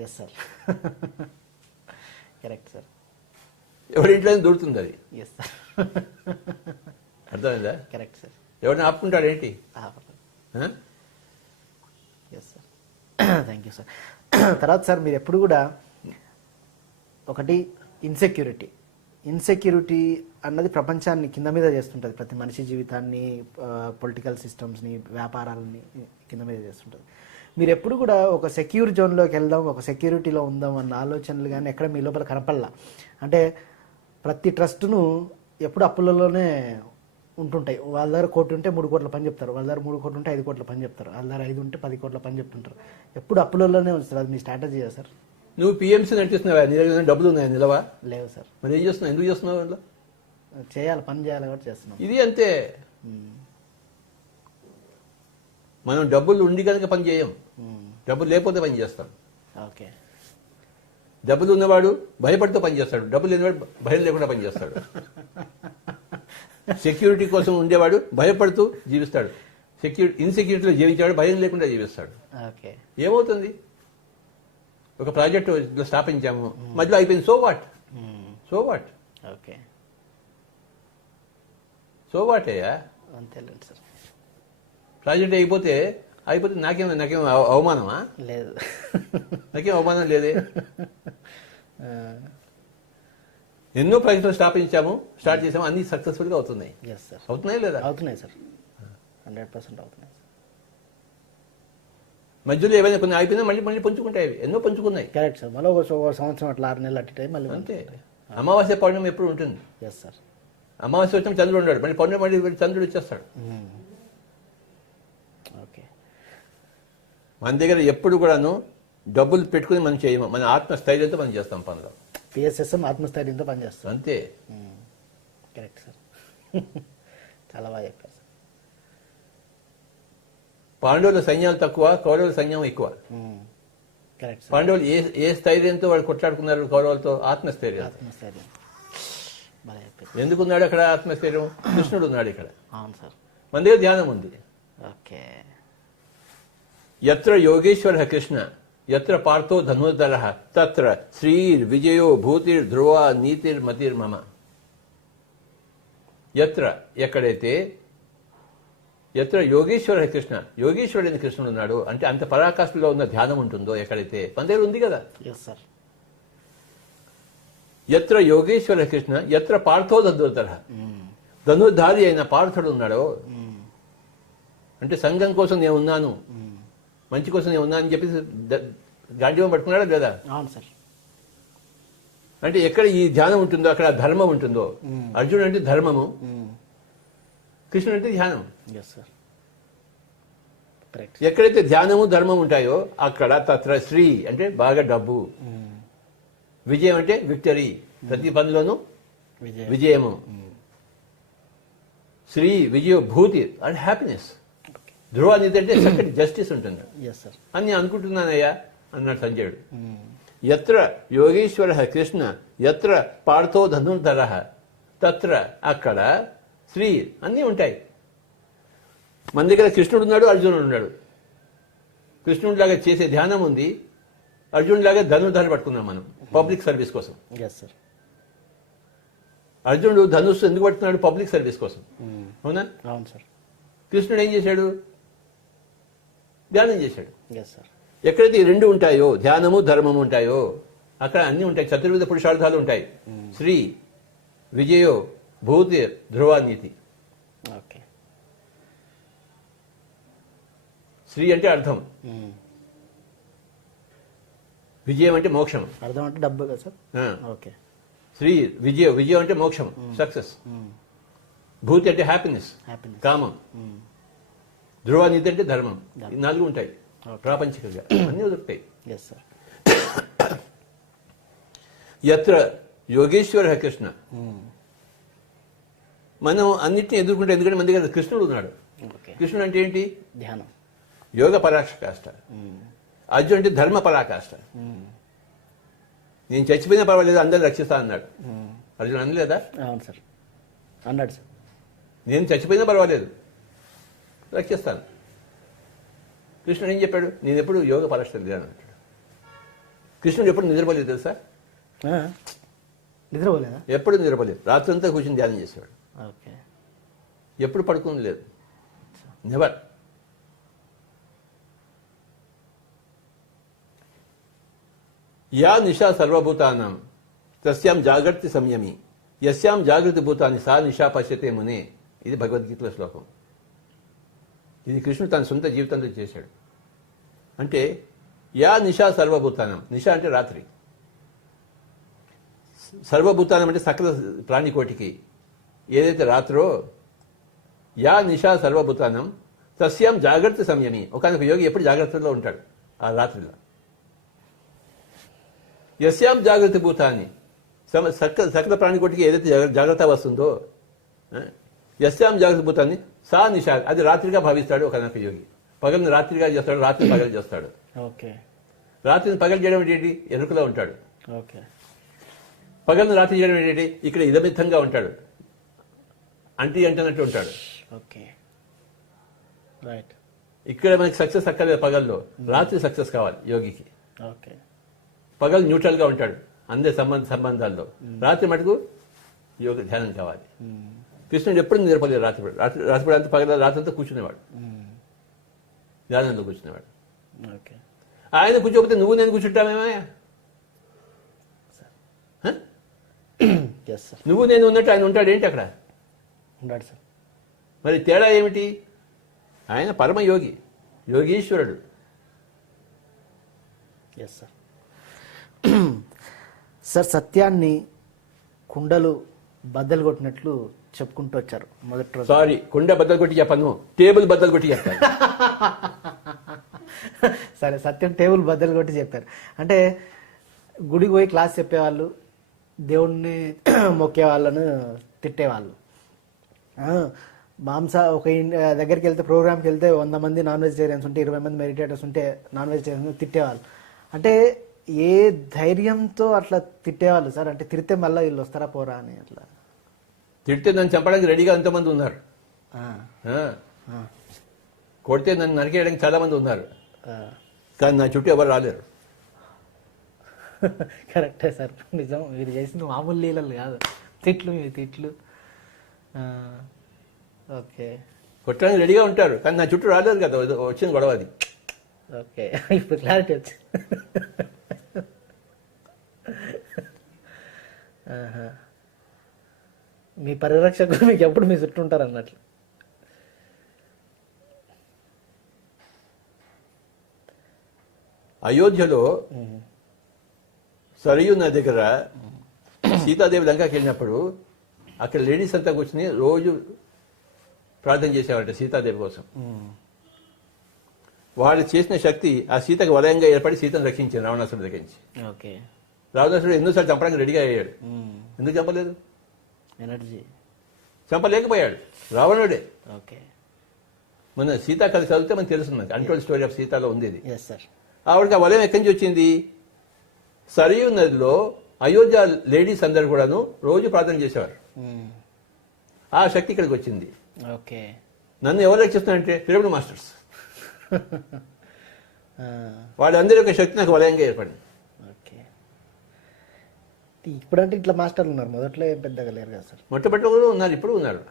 Yes sir. Correct sir. ఎవరి ఇంట్లో దూరుతుంది అది. Yes sir. అర్థమైందా? Correct sir. ఎవరిని ఆపుకుంటాడు ఏంటి? Yes sir. Thank you sir. తర్వాత సార్ మీరు ఎప్పుడు కూడా ఒకటి ఇన్సెక్యూరిటీ అన్నది ప్రపంచాన్ని కింద మీద చేస్తుంటుంది. ప్రతి మనిషి జీవితాన్ని, పొలిటికల్ సిస్టమ్స్ని, వ్యాపారాలని కింద మీద చేస్తుంటుంది. మీరు ఎప్పుడు కూడా ఒక సెక్యూర్ జోన్లోకి వెళ్దాం, ఒక సెక్యూరిటీలో ఉందాం అన్న ఆలోచనలు కానీ ఎక్కడ మీ లోపల కనపడలా. అంటే ప్రతి ట్రస్ట్ను ఎప్పుడు అప్పులలోనే ఉంటుంటాయి. వాళ్ళ దగ్గర 1 కోటి ఉంటే 3 కోట్ల పని చెప్తారు, వాళ్ళ దగ్గర 3 కోట్లు ఉంటే 5 కోట్ల పని చెప్తారు, వాళ్ళ దగ్గర 5 ఉంటే 10 కోట్ల పని చెప్తుంటారు. ఎప్పుడు అప్పులలోనే ఉంచుతారు. అది మీ స్ట్రాటజీ సార్? నువ్వు పిఎంసీ నడిపిస్తున్నావా? నీ దగ్గర డబ్బులు ఉన్నాయా నిలవా? లేవు సార్. మరి ఏం చేస్తున్నావు? ఎందుకు చేస్తున్నావు? వల్ల చేయాలి, పని చేయాలి కాబట్టి చేస్తున్నాం. ఇది అంతే. మనం డబ్బులు ఉండి కనుక పని చేయం, డబ్బులు లేకపోతే పని చేస్తాం. ఓకే. డబ్బులు ఉన్నవాడు భయపడుతూ పని చేస్తాడు, డబ్బులు లేనివాడు భయం లేకుండా పని చేస్తాడు. సెక్యూరిటీ కోసం ఉండేవాడు భయపడుతూ జీవిస్తాడు, ఇన్సెక్యూరిటీలో జీవించేవాడు భయం లేకుండా జీవిస్తాడు. ఓకే. ఏమవుతుంది? ఒక ప్రాజెక్టు స్థాపించాము, మధ్యలో అయిపోయింది. So what? Okay. So what అయ్యా? అంతేలేండి సార్. ప్రాజెక్ట్ అయిపోతే నాకేం అవమానమా? లేదు, నాకేం అవమానం లేదే. ఎన్నో ప్రాజెక్టులు స్టార్ట్ చేసాము, అన్ని సక్సెస్ఫుల్ గా అవుతున్నాయి. అవుతున్నాయి లేదా? అవుతున్నాయి సార్, 100% అవుతున్నాయి. మధ్యలో ఏమైనా కొన్ని అయిపోయినా మళ్ళీ పుంజుకుంటాయి. అవి ఎన్నో పుంజుకున్నాయి. Correct sir. మళ్ళీ ఒక సంవత్సరం అట్లా 6 నెలలు అట్టి మళ్ళీ అంతే. అమావాస్య పౌర్ణమి ఎప్పుడు ఉంటుంది? Yes sir. అమావాస్య వచ్చిన చంద్రుడు ఉన్నాడు, మళ్ళీ పౌర్ణమి మళ్ళీ చంద్రుడు వచ్చేస్తాడు. ఓకే. మన దగ్గర ఎప్పుడు కూడాను డబ్బులు పెట్టుకుని మనం చేయము, మన ఆత్మస్థైర్యంతో మనం చేస్తాం పనులు. పిఎస్ఎస్ఎం ఆత్మస్థైర్యంతో పనిచేస్తుంది. అంతే. Correct sir. చాలా బాగా చెప్పారు సార్. పాండవుల సైన్యాలు తక్కువ, కౌరవుల సైన్యం ఎక్కువ. Correct sir. పాండవులు ఏ స్థైర్యంతో వాళ్ళు కొట్లాడుకున్నారు కౌరవులతో? ఆత్మస్థైర్యం. ఆత్మస్థైర్యం బాగా చెప్పారు. ఎందుకున్నాడు అక్కడ ఆత్మస్థైర్యం? కృష్ణుడు ఉన్నాడు ఇక్కడ. అవును సార్. మన దగ్గర ధ్యానం ఉంది. ఓకే. యత్ర యోగేశ్వర కృష్ణ యత్ర పార్థో ధనుర్ధర తత్ర శ్రీర్ విజయో భూతిర్ ధ్రువ నీతిర్ మతిర్ మమ. యత్ర ఎక్కడైతే, యత్ర యోగేశ్వర కృష్ణ యోగేశ్వరుడైన కృష్ణుడు ఉన్నాడు అంటే అంత పరాకాష్ఠలో ఉన్న ధ్యానం ఉంటుందో ఎక్కడైతే, మన దగ్గర ఉంది కదా. Yes sir. యత్ర యోగేశ్వర కృష్ణ యత్ర పార్థో ధనుర్ధర, ధనుర్ధారి అయిన పార్థుడు ఉన్నాడో అంటే సంఘం కోసం నేను ఉన్నాను, మంచి కోసం నేను ఉన్నాను అని చెప్పేసి గాంధీవం పట్టుకున్నాడా లేదా? అవును సార్. అంటే ఎక్కడ ఈ ధ్యానం ఉంటుందో అక్కడ ధర్మం ఉంటుందో. అర్జునుడు అంటే ధర్మము, కృష్ణుడు అంటే ధ్యానం. Yes sir. కరెక్ట్. ఎక్కడైతే ధ్యానము ధర్మం ఉంటాయో అక్కడ తత్ర శ్రీ అంటే బాగా డబ్బు, విజయం అంటే విక్టరీ, ప్రతి పనిలోనూ విజయము, శ్రీ విజయ భూతి అంటే హ్యాపీనెస్, ధ్రువానిధి అంటే చక్కటి జస్టిస్ ఉంటుంది అని అనుకుంటున్నానయ్యా అన్నాడు సంజయుడు. యత్ర యోగేశ్వర కృష్ణ యత్ర పార్థో ధనుర్ధర తత్ర అక్కడ శ్రీ అన్నీ ఉంటాయి. మన దగ్గర కృష్ణుడు ఉన్నాడు, అర్జునుడు ఉన్నాడు. కృష్ణుడిలాగా చేసే ధ్యానం ఉంది, అర్జునుడిలాగా ధనుర్ధర పట్టుకున్నాం మనం పబ్లిక్ సర్వీస్ కోసం. అర్జునుడు ధనుస్సు ఎందుకు పట్టుకున్నాడు? పబ్లిక్ సర్వీస్ కోసం. అవునా? అవును సార్. కృష్ణుడు ఏం చేశాడు? ధ్యానం చేశాడు. ఎక్కడైతే ఈ రెండు ఉంటాయో, ధ్యానము ధర్మము ఉంటాయో అక్కడ అన్ని ఉంటాయి. చతుర్విధ పురుషార్థాలు ఉంటాయి. శ్రీ విజయో భూతి ధ్రువానీతి. శ్రీ అంటే అర్థం, విజయం అంటే మోక్షం. అర్థం అంటే డబ్బు కదా సార్. ఓకే. శ్రీ విజయం అంటే మోక్షం, సక్సెస్. భూతి అంటే హ్యాపీనెస్, కామం. ధ్రువానీతి అంటే ధర్మం. ఈ నాలుగు ఉంటాయి ప్రాపంచికంగా, అన్నీ దొరుకుతాయి. యత్ర యోగేశ్వర కృష్ణ, మనం అన్నింటినీ ఎదుర్కొంటే, ఎందుకంటే మన దగ్గర కృష్ణుడు ఉన్నాడు. కృష్ణుడు అంటే ఏంటి? ధ్యానం, యోగ పరాకాష్ట. అర్జున్ అంటే ధర్మ పరాకాష్ట. నేను చచ్చిపోయినా పర్వాలేదు, అందరూ రక్షిస్తా అన్నాడు. అర్జున్ అనలేదా? అవును సార్, అన్నాడు సార్. నేను చచ్చిపోయినా పర్వాలేదు, రక్షిస్తాను. కృష్ణుడు ఏం చెప్పాడు? నేను ఎప్పుడు యోగ పరాష్ట ధ్యానం అంటాడు. కృష్ణుడు ఎప్పుడు నిద్రపోలేదు తెలుసా? నిద్రపోలేదా? ఎప్పుడు నిద్రపోలేదు. రాత్రంతా కూర్చొని ధ్యానం చేసేవాడు. ఎప్పుడు పడుకుని లేదు, నెవర్. యా నిశా సర్వభూతానాం తస్యాం జాగర్తి సంయమి యస్యాం జాగృతి భూతాన్ని సా నిశా పశ్యతే మునే. ఇది భగవద్గీతలో శ్లోకం. ఇది కృష్ణుడు తన సొంత జీవితంలో చేశాడు. అంటే యా నిశా సర్వభూతానం, నిశా అంటే రాత్రి, సర్వభూతానం అంటే సకల ప్రాణికోటికి ఏదైతే రాత్రో, యా నిశా సర్వభూతానం తస్యాం జాగ్రత్త సంయమి. ఒకనొక యోగి ఎప్పుడు జాగ్రత్తలో ఉంటాడు ఆ రాత్రిలో. యస్యాం జాగ్రత్త భూతాన్ని, సకల ప్రాణికోటికి ఏదైతే జాగ్రత్త వస్తుందో, యస్యాం జాగ్రత్త భూతాన్ని సా నిశా, అది రాత్రిగా భావిస్తాడు ఒకనొక యోగి. పగలిని రాత్రిగా చేస్తాడు, రాత్రి పగలు చేస్తాడు. రాత్రిని పగలు చేయడం ఏంటి? ఎరుకలో ఉంటాడు. పగలను రాత్రి చేయడం ఏంటి? ఇక్కడ ఇదమిత్తంగా ఉంటాడు, అంటున్నట్టు ఉంటాడు. ఇక్కడ మనకి సక్సెస్ అక్కర్లేదు పగల్లో, రాత్రి సక్సెస్ కావాలి యోగికి. పగలు న్యూట్రల్ గా ఉంటాడు అందరి సంబంధాల్లో, రాత్రి మటుకు యోగ ధ్యానం కావాలి. కృష్ణుడు ఎప్పుడు నిద్రపోలేదు. రాత్రిపూట అంతా పగల రాత్రంతా కూర్చునేవాడు, ధ్యానంలో కూర్చునేవాడు. ఆయన కూర్చోకపోతే నువ్వు నేను కూర్చుంటామేమయ్యా? నువ్వు నేను ఉన్నట్టు ఆయన ఉంటాడు ఏంటి అక్కడ? ఉన్నాడు సార్. మరి తేడా ఏమిటి? ఆయన పరమ యోగి, యోగీశ్వరుడు. సార్, సత్యాన్ని కుండలు బద్దలు కొట్టినట్లు చెప్పుకుంటూ వచ్చారు మొదటి రోజు. సారీ, కుండ బద్దలు కొట్టి చెప్పను, టేబుల్ బద్దలు కొట్టి చెప్తాను. సరే, సత్యం టేబుల్ బద్దలు కొట్టి చెప్పారు. అంటే గుడికి పోయి క్లాస్ చెప్పేవాళ్ళు, దేవుణ్ణి మొక్కే వాళ్ళను తిట్టేవాళ్ళు. ఒక దగ్గరికి వెళ్తే, ప్రోగ్రామ్కి వెళ్తే 100 మంది నాన్ వెజిటేరియన్స్ ఉంటే 20 మంది మెడిటేటర్స్ ఉంటే నాన్ వెజిటేరియన్స్ తిట్టేవాళ్ళు. అంటే ఏ ధైర్యంతో అట్లా తిట్టేవాళ్ళు సార్? అంటే తిడితే మళ్ళీ వీళ్ళు వస్తారా పోరా అని అట్లా. తిడితే నన్ను చంపడానికి రెడీగా ఎంతమంది ఉన్నారు, కొడితే నన్ను నరికేయడానికి చాలా మంది ఉన్నారు, కానీ నా చుట్టూ ఎవరు రాలేరు. కరెక్టే సార్, నిజం. మీరు చేసిన మామూలు లీలలు కాదు, తిట్లు, మీ తిట్లు. ఓకే, కొట్టడానికి రెడీగా ఉంటారు, కానీ నా చుట్టూ రాలేరు కదా, వచ్చిన గొడవ అది. ఓకే, ఇప్పుడు క్లారిటీ వచ్చి. మీ పరిరక్షకులు మీకు ఎప్పుడు మీ చుట్టూ ఉంటారు అన్నట్లు. అయోధ్యలో సరియు నది దగ్గర సీతాదేవి లంకకి వెళ్ళినప్పుడు అక్కడ లేడీస్ అంతా కూర్చుని రోజు ప్రార్థన చేసేవారట సీతాదేవి కోసం. వాళ్ళు చేసిన శక్తి ఆ సీతకు వలయంగా ఏర్పడి సీతను రక్షించింది రావణాసురుడి దగ్గర నుంచి. ఓకే, రావణాసురుడు ఎన్నోసార్లు చంపడానికి రెడీగా అయ్యాడు, ఎందుకు చంపలేదు? ఎనర్జీ. చంపలేకపోయాడు, రావణుడే. ఓకే, మన సీతా కథ చదివితే మనకు తెలుస్తుంది, అన్టోల్డ్ స్టోరీ ఆఫ్ సీతాలో ఉంది ఇది. Yes sir. ఆవిడకి ఆ వలయం ఎక్కడి నుంచి వచ్చింది? సరియు నదిలో అయోధ్య లేడీస్ అందరు కూడాను రోజు ప్రార్థన చేసేవారు, ఆ శక్తి ఇక్కడికి వచ్చింది. ఓకే, నన్ను ఎవరు రక్షిస్తున్నారంటే పిరమిడ్ మాస్టర్స్. వాళ్ళందరి యొక్క శక్తి నాకు వలయంగా ఏర్పడింది. ఓకే, ఇప్పుడంటే ఇట్లా మాస్టర్లు ఉన్నారు, మొదట్లో ఏం పెద్దగా లేరు కదా సార్? మొట్టమొదటి కూడా ఉన్నారు, ఇప్పుడు ఉన్నారు.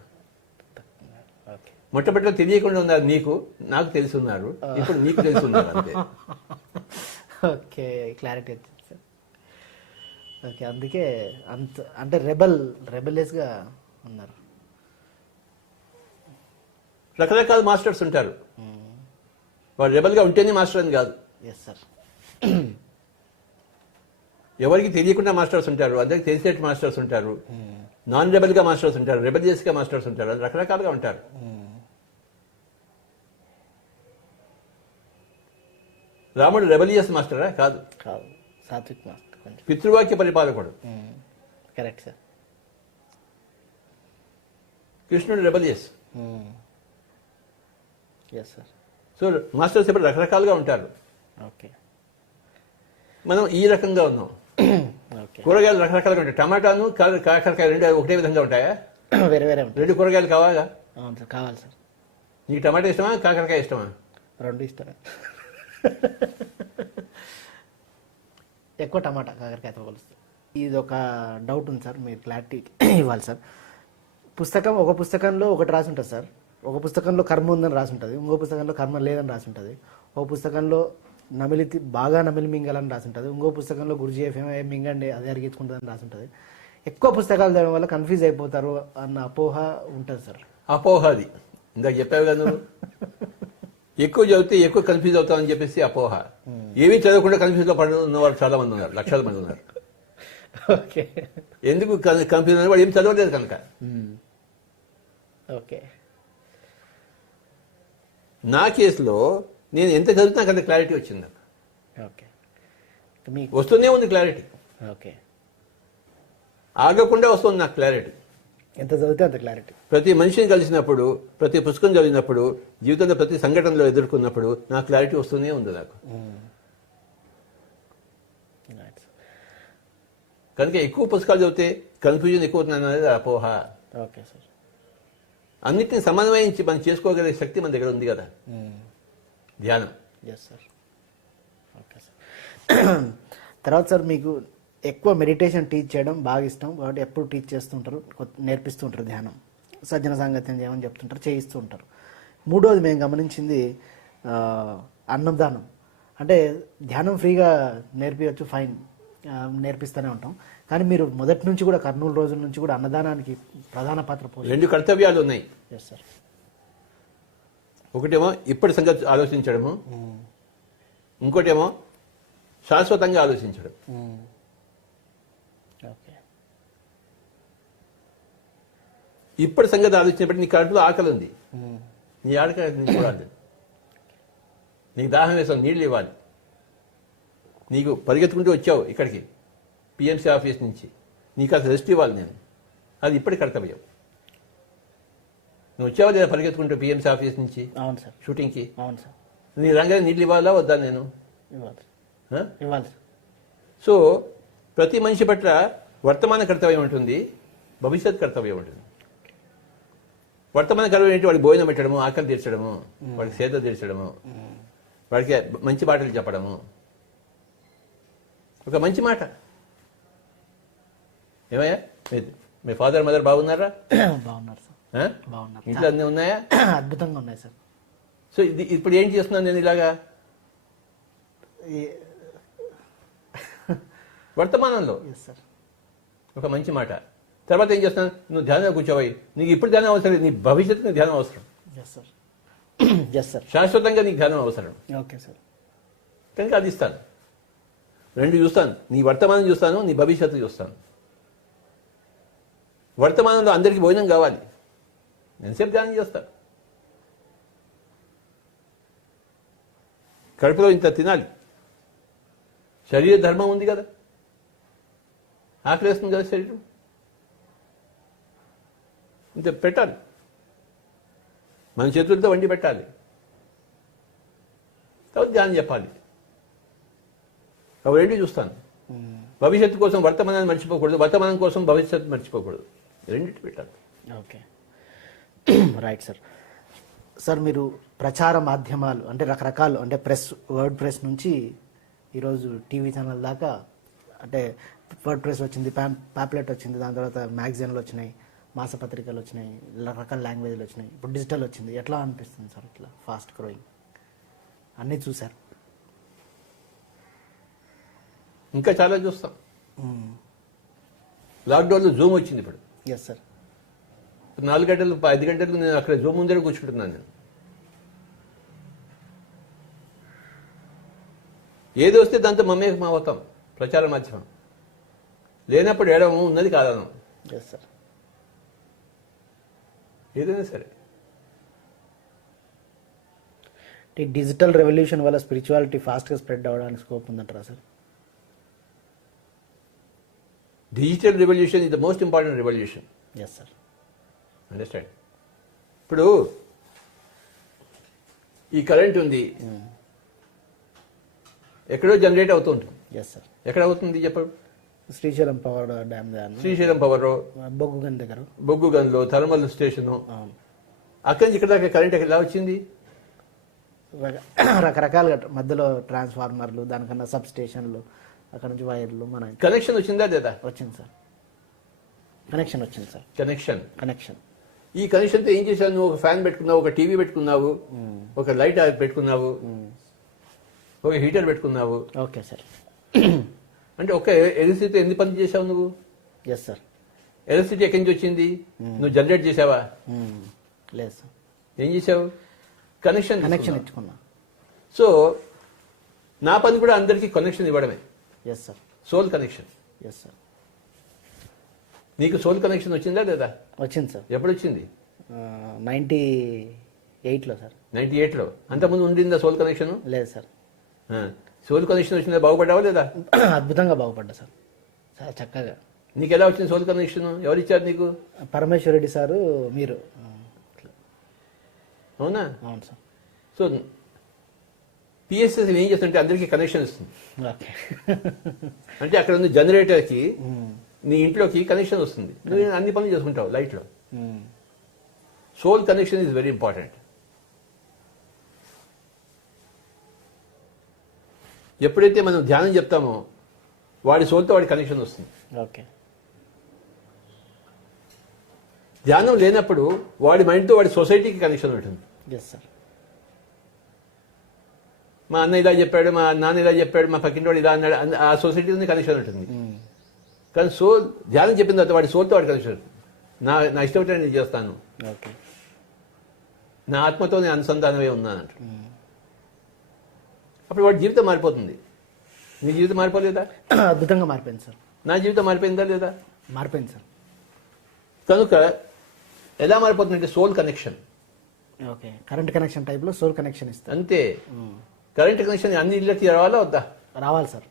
ఓకే, మొట్టమొదటిలో తెలియకుండా ఉన్నారు నీకు, నాకు తెలిసి ఉన్నారు, ఇప్పుడు నీకు తెలిసి ఉన్నారు అంతే. ఓకే, క్లారిటీ వచ్చింది సార్. ఓకే, అందుకే అంత అంటే రెబెలియస్గా ఉన్నారు. రకరకాల మాస్టర్స్ ఉంటారు, వాళ్ళు రెబల్గా ఉంటేనే మాస్టర్ అని కాదు. Yes sir. ఎవరికి తెలియకుండా మాస్టర్స్ ఉంటారు, అందరికి తెలిసేట్టు మాస్టర్స్ ఉంటారు, నాన్ రెబల్గా మాస్టర్స్ ఉంటారు, రెబలియస్గా మాస్టర్స్ ఉంటారు, రకరకాలుగా ఉంటారు. రాముడు రెబలియస్ మాస్టరా? కాదు, కాదు, సాత్విక్ మాస్టర్, కొంచెం పితృవాక్య పరిపాలకుడు. Correct sir. కృష్ణుడు rebellious. Yes sir. So masters ఇప్పుడు రకరకాలుగా ఉంటారు. ఓకే, మనం ఈ రకంగా ఉన్నాం. ఓకే, కూరగాయలు రకరకాలుగా ఉంటాయి. టమాటాను కాకరకాయ రెండు ఒకటే విధంగా ఉంటాయా? వేరే వేరే ఉంటాయి. రెండు కూరగాయలు కావాలా? అవును సార్, కావాలి సార్. నీకు టమాటా ఇష్టమా, కాకరకాయ ఇష్టమా? రెండు ఇష్టమే. ఎక్కువ టమాటా, కాకరకాయతో పోలుస్తుంది. ఇది ఒక డౌట్ ఉంది సార్, మీరు క్లారిటీ ఇవ్వాలి సార్. ఒక పుస్తకంలో ఒకటి రాసి ఉంటుంది సార్, ఒక పుస్తకంలో కర్మ ఉందని రాసి ఉంటుంది, ఇంకో పుస్తకంలో కర్మ లేదని రాసి ఉంటుంది, ఒక పుస్తకంలో బాగా నమిలి మింగాలని రాసి ఉంటుంది, ఇంకో పుస్తకంలో గురుజీ ఏం మింగండి అదే అరిగించుకుంటుందని రాసి ఉంటుంది. ఎక్కువ పుస్తకాలు చదవడం వల్ల కన్ఫ్యూజ్ అయిపోతారు అన్న అపోహ ఉంటుంది సార్. అపోహ అది ఇందాక చెప్పావు కదా నువ్వు. ఎక్కువ చదివితే ఎక్కువ కన్ఫ్యూజ్ అవుతామని చెప్పేసి అపోహ. ఏమీ చదవకుండా కన్ఫ్యూజ్ లో పడి ఉన్నవారు చాలా మంది ఉన్నారు, లక్షల మంది ఉన్నారు. ఓకే, ఎందుకు కన్ఫ్యూజ్ అయ్యారు? వాడు ఏం చదవలేదు కనుక. ఓకే, నా కేసులో నేను ఎంత చదివితే నాకు అంత క్లారిటీ వచ్చింది. ఓకే, వస్తూనే ఉంది క్లారిటీ, ఓకే, ఆగకుండా వస్తుంది నాకు క్లారిటీ. ఎంత చదివితే అంత క్లారిటీ. ప్రతి మనిషిని కలిసినప్పుడు, ప్రతి పుస్తకం చదివినప్పుడు, జీవితంలో ప్రతి సంఘటనలో ఎదుర్కొన్నప్పుడు నా క్లారిటీ వస్తూనే ఉంది నాకు. కనుక ఎక్కువ పుస్తకాలు చదివితే కన్ఫ్యూజన్ ఎక్కువ అవుతుంది అనేది అపోహ. Okay sir. అన్నిటిని సమన్వయించి మనం చేసుకోగలిగే శక్తి మన దగ్గర ఉంది కదా, ధ్యానం. Yes sir. Okay sir. తర్వాత సార్ మీకు ఎక్కువ మెడిటేషన్ టీచ్ చేయడం బాగా ఇష్టం కాబట్టి ఎప్పుడు టీచ్ చేస్తుంటారు, నేర్పిస్తూ ఉంటారు, ధ్యానం, సజ్జన సాంగత్యం చేయమని చెప్తుంటారు, చేయిస్తూ ఉంటారు. మూడోది మేము గమనించింది అన్నదానం. అంటే ధ్యానం ఫ్రీగా నేర్పించవచ్చు, ఫైన్, నేర్పిస్తూనే ఉంటాం. కానీ మీరు మొదటి నుంచి కూడా కర్నూలు రోజుల నుంచి కూడా అన్నదానానికి ప్రధాన పాత్ర పోషిస్తారు. రెండు కర్తవ్యాలు ఉన్నాయి. Yes sir. ఒకటేమో ఇప్పటి సంగతి ఆలోచించడము, ఇంకోటేమో శాశ్వతంగా ఆలోచించడం. ఓకే. ఇప్పటి సంగతి ఆలోచించినప్పుడు నీ కడుపులో ఆకలి ఉంది, నీ ఆడకని చూడాలి, నీకు దాహం వేసావు, నీళ్ళు ఇవ్వాలి, నీకు పరిగెత్తుకుంటూ వచ్చావు ఇక్కడికి పిఎంసీ ఆఫీస్ నుంచి, నీకు అసలు రెస్ట్ ఇవ్వాలి నేను. అది ఇప్పటి కర్తవ్యం. నువ్వు వచ్చావా లేదా పరిగెత్తుకుంటూ పిఎంసీ ఆఫీస్ నుంచి అవును సార్. షూటింగ్కి? అవును సార్. నీ రంగాన్ని నీళ్ళు ఇవ్వాలా వద్దా నేను? ఇవ్వాలి. ఆ? ఇవ్వాలి సార్. సో ప్రతి మనిషి పట్ల వర్తమాన కర్తవ్యం ఉంటుంది, భవిష్యత్ కర్తవ్యం ఉంటుంది. వర్తమాన కర్తవ్యం ఏంటి? వాడికి భోజనం పెట్టడము, ఆకలి తీర్చడము, వాడికి సేద తీర్చడము, వాడికి మంచి మాటలు చెప్పడము. ఒక మంచి మాట. ఏమయ్యా మీ ఫాదర్ మదర్ బాగున్నారా? బాగున్నారు సార్. ఆ? బాగున్నారు. ఇంట్లో అన్నీ ఉన్నాయా? అద్భుతంగా ఉన్నాయి సార్. సో ఇది ఇప్పుడు ఏం చేస్తున్నాను నేను ఇలాగా వర్తమానంలో ఎస్ సార్. ఒక మంచి మాట. తర్వాత ఏం చేస్తున్నాను? నువ్వు ధ్యానంలో కూర్చోవాలి. నీకు ఇప్పుడు ధ్యానం అవసరం లేదు, నీ భవిష్యత్తుకు ధ్యానం అవసరం. Yes sir. Yes sir. శాశ్వతంగా నీకు ధ్యానం అవసరం. Okay sir. కనుక అది ఇస్తాను. రెండు చూస్తాను, నీ వర్తమానం చూస్తాను, నీ భవిష్యత్తు చూస్తాను. వర్తమానంలో అందరికీ భోజనం కావాలి, ఎంతసేపు ధ్యానం చేస్తాను. కడుపులో ఇంత తినాలి, శరీర ధర్మం ఉంది కదా, ఆకలేస్తుంది కదా శరీరం, ఇంత పెట్టాలి, మన చేతులతో వండి పెట్టాలి. తర్వాత ధ్యానం చెప్పాలి. అవి రెండు చూస్తాను. భవిష్యత్తు కోసం వర్తమానాన్ని మర్చిపోకూడదు, వర్తమానం కోసం భవిష్యత్తు మర్చిపోకూడదు. రెండింటి పెట్టాలి. Okay, right sir. సార్ మీరు ప్రచార మాధ్యమాలు అంటే రకరకాలు అంటే ప్రెస్, వర్డ్ ప్రెస్ నుంచి ఈరోజు టీవీ ఛానల్ దాకా, అంటే వర్డ్ ప్రెస్ వచ్చింది, ప్యాంప్లెట్ వచ్చింది, దాని తర్వాత మ్యాగజైన్లు వచ్చినాయి, మాసపత్రికలు వచ్చినాయి, రకరకాల లాంగ్వేజ్లు వచ్చినాయి, ఇప్పుడు డిజిటల్ వచ్చింది. ఎట్లా అనిపిస్తుంది సార్ ఇట్లా ఫాస్ట్ గ్రోయింగ్ అన్నీ చూసారు? ఇంకా చాలా చూస్తాం. లాక్డౌన్లో జూమ్ వచ్చింది. ఇప్పుడు ఎస్ సార్. 4 గంటలు 5 గంటలకు నేను అక్కడ జూమ్ ముందర కూర్చుంటున్నాను. నేను ఏది వస్తే దాంతో మమ్మేకం అవుతాం. ప్రచార మాధ్యమం లేనప్పుడు ఏడము, ఉన్నది కాదనం. Yes sir. ఏదైనా సరే ఈ డిజిటల్ రెవల్యూషన్ వల్ల స్పిరిచువాలిటీ ఫాస్ట్గా స్ప్రెడ్ అవ్వడానికి స్కోప్ ఉందంటారా sir? Digital revolution is the most important revolution. Yes sir. Understand? ఇప్పుడు ఈ కరెంట్ ఉంది, ఎక్కడో జనరేట్ అవుతూ ఉంటుంది. Yes sir. ఎక్కడ అవుతుంది చెప్పడు? Srisailam power dam Srisailam power, బొగ్గు గన్ దగ్గర, బొగ్గు గన్లో, థర్మల్ స్టేషను, అవును. అక్కడి నుంచి ఇక్కడ దాకా కరెంట్ ఎలా వచ్చింది? రకరకాలుగా మధ్యలో ట్రాన్స్ఫార్మర్లు, దానికన్నా సబ్ స్టేషన్లు, అక్కడ నుంచి వైర్లు, మన కనెక్షన్ వచ్చిందా లేదా? వచ్చింది సార్. కనెక్షన్ వచ్చింది సార్. కనెక్షన్ ఈ కనెక్షన్తో ఏం చేశావు? నువ్వు ఒక ఫ్యాన్ పెట్టుకున్నావు, ఒక టీవీ పెట్టుకున్నావు, ఒక లైట్ పెట్టుకున్నావు, ఒక హీటర్ పెట్టుకున్నావు. Okay sir. అంటే ఒక ఎలక్ట్రిసిటీతో ఎన్ని పనులు చేసావు నువ్వు? Yes sir. ఎలక్ట్రిసిటీ ఎక్కడి నుంచి వచ్చింది? నువ్వు జనరేట్ చేసావా? లేదు సార్. ఏం చేసావు? కనెక్షన్ ఇచ్చుకున్నా. సో నా పని కూడా అందరికీ కనెక్షన్ ఇవ్వడమే. Yes sir. Soul connection. Yes sir. నీకు సోల్ కనెక్షన్ వచ్చిందా లేదా? వచ్చింది సార్. ఎప్పుడు వచ్చింది? 98లో సార్. 98లో. అంతకుముందు ఉండిందా సోల్ కనెక్షన్? లేదు సార్. సోల్ కనెక్షన్ వచ్చిందా? బాగుపడ్డావా లేదా? అద్భుతంగా బాగుపడ్డా సార్, చాలా చక్కగా. నీకు ఎలా వచ్చింది సోల్ కనెక్షన్? ఎవరు ఇచ్చారు నీకు? పరమేశ్వరరెడ్డి సారు, మీరు. అవునా? అవును సార్. సో పిఎస్ఎస్ ఏం చేస్తుంటే అందరికీ కనెక్షన్ ఇస్తుంది. ఓకే. అంటే అక్కడ ఉన్న జనరేటర్కి నీ ఇంట్లోకి కనెక్షన్ వస్తుంది, నువ్వు అన్ని పనులు చేసుకుంటావు లైట్లో. Soul connection is very important. ఎప్పుడైతే మనం ధ్యానం చెప్తామో వాడి సోల్తో వాడి కనెక్షన్ వస్తుంది. ఓకే. ధ్యానం లేనప్పుడు వాడి మైండ్తో వాడి సొసైటీకి కనెక్షన్ ఉంటుంది. Yes sir. మా అన్న ఇలా చెప్పాడు, మా నాన్న ఇలా చెప్పాడు, మా పక్కింటి ఇలా అన్నాడు, ఆ సొసైటీ కనెక్షన్ ఉంటుంది. కానీ సోల్ ధ్యానం చెప్పిన తర్వాత వాడి సోల్తో వాడి కనెక్షన్ ఉంటుంది. నా ఇష్టం నేను చేస్తాను, ఓకే, నా ఆత్మతో నేను అనుసంధానమే ఉన్నానంట. అప్పుడు వాడి జీవితం మారిపోతుంది. నీ జీవితం మారిపోలేదా? అద్భుతంగా మారిపోయింది సార్. నా జీవితం మారిపోయిందా లేదా? మారిపోయింది సార్. కనుక ఎలా మారిపోతుందంటే soul connection. Okay. Current connection టైప్లో సోల్ కనెక్షన్ ఇస్తారు. అంతే. కరెంట్ కనెక్షన్ అన్ని ఇళ్ళకి రావాలా వద్దా? రావాలి సార్.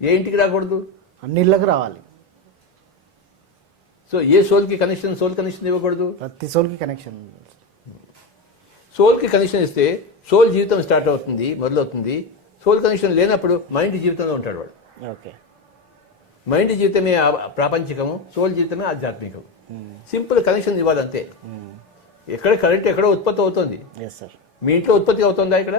ఏ ఇంటికి రాకూడదు? అన్ని ఇళ్ళకి రావాలి. సో ఏ సోల్కి కనెక్షన్ ఇవ్వకూడదు. ప్రతి సోల్కి కనెక్షన్. సోల్కి కనెక్షన్ ఇస్తే సోల్ జీవితం స్టార్ట్ అవుతుంది, మొదలవుతుంది. సోల్ కనెక్షన్ లేనప్పుడు మైండ్ జీవితంలో ఉంటాడు వాడు. ఓకే. మైండ్ జీవితమే ప్రాపంచికము, సోల్ జీవితమే ఆధ్యాత్మికం. సింపుల్ కనెక్షన్ ఇవ్వాలి అంతే. ఎక్కడ కరెంట్ ఎక్కడో ఉత్పత్తి అవుతుంది. Yes sir. మీ ఇంట్లో ఉత్పత్తి అవుతుందా ఇక్కడ?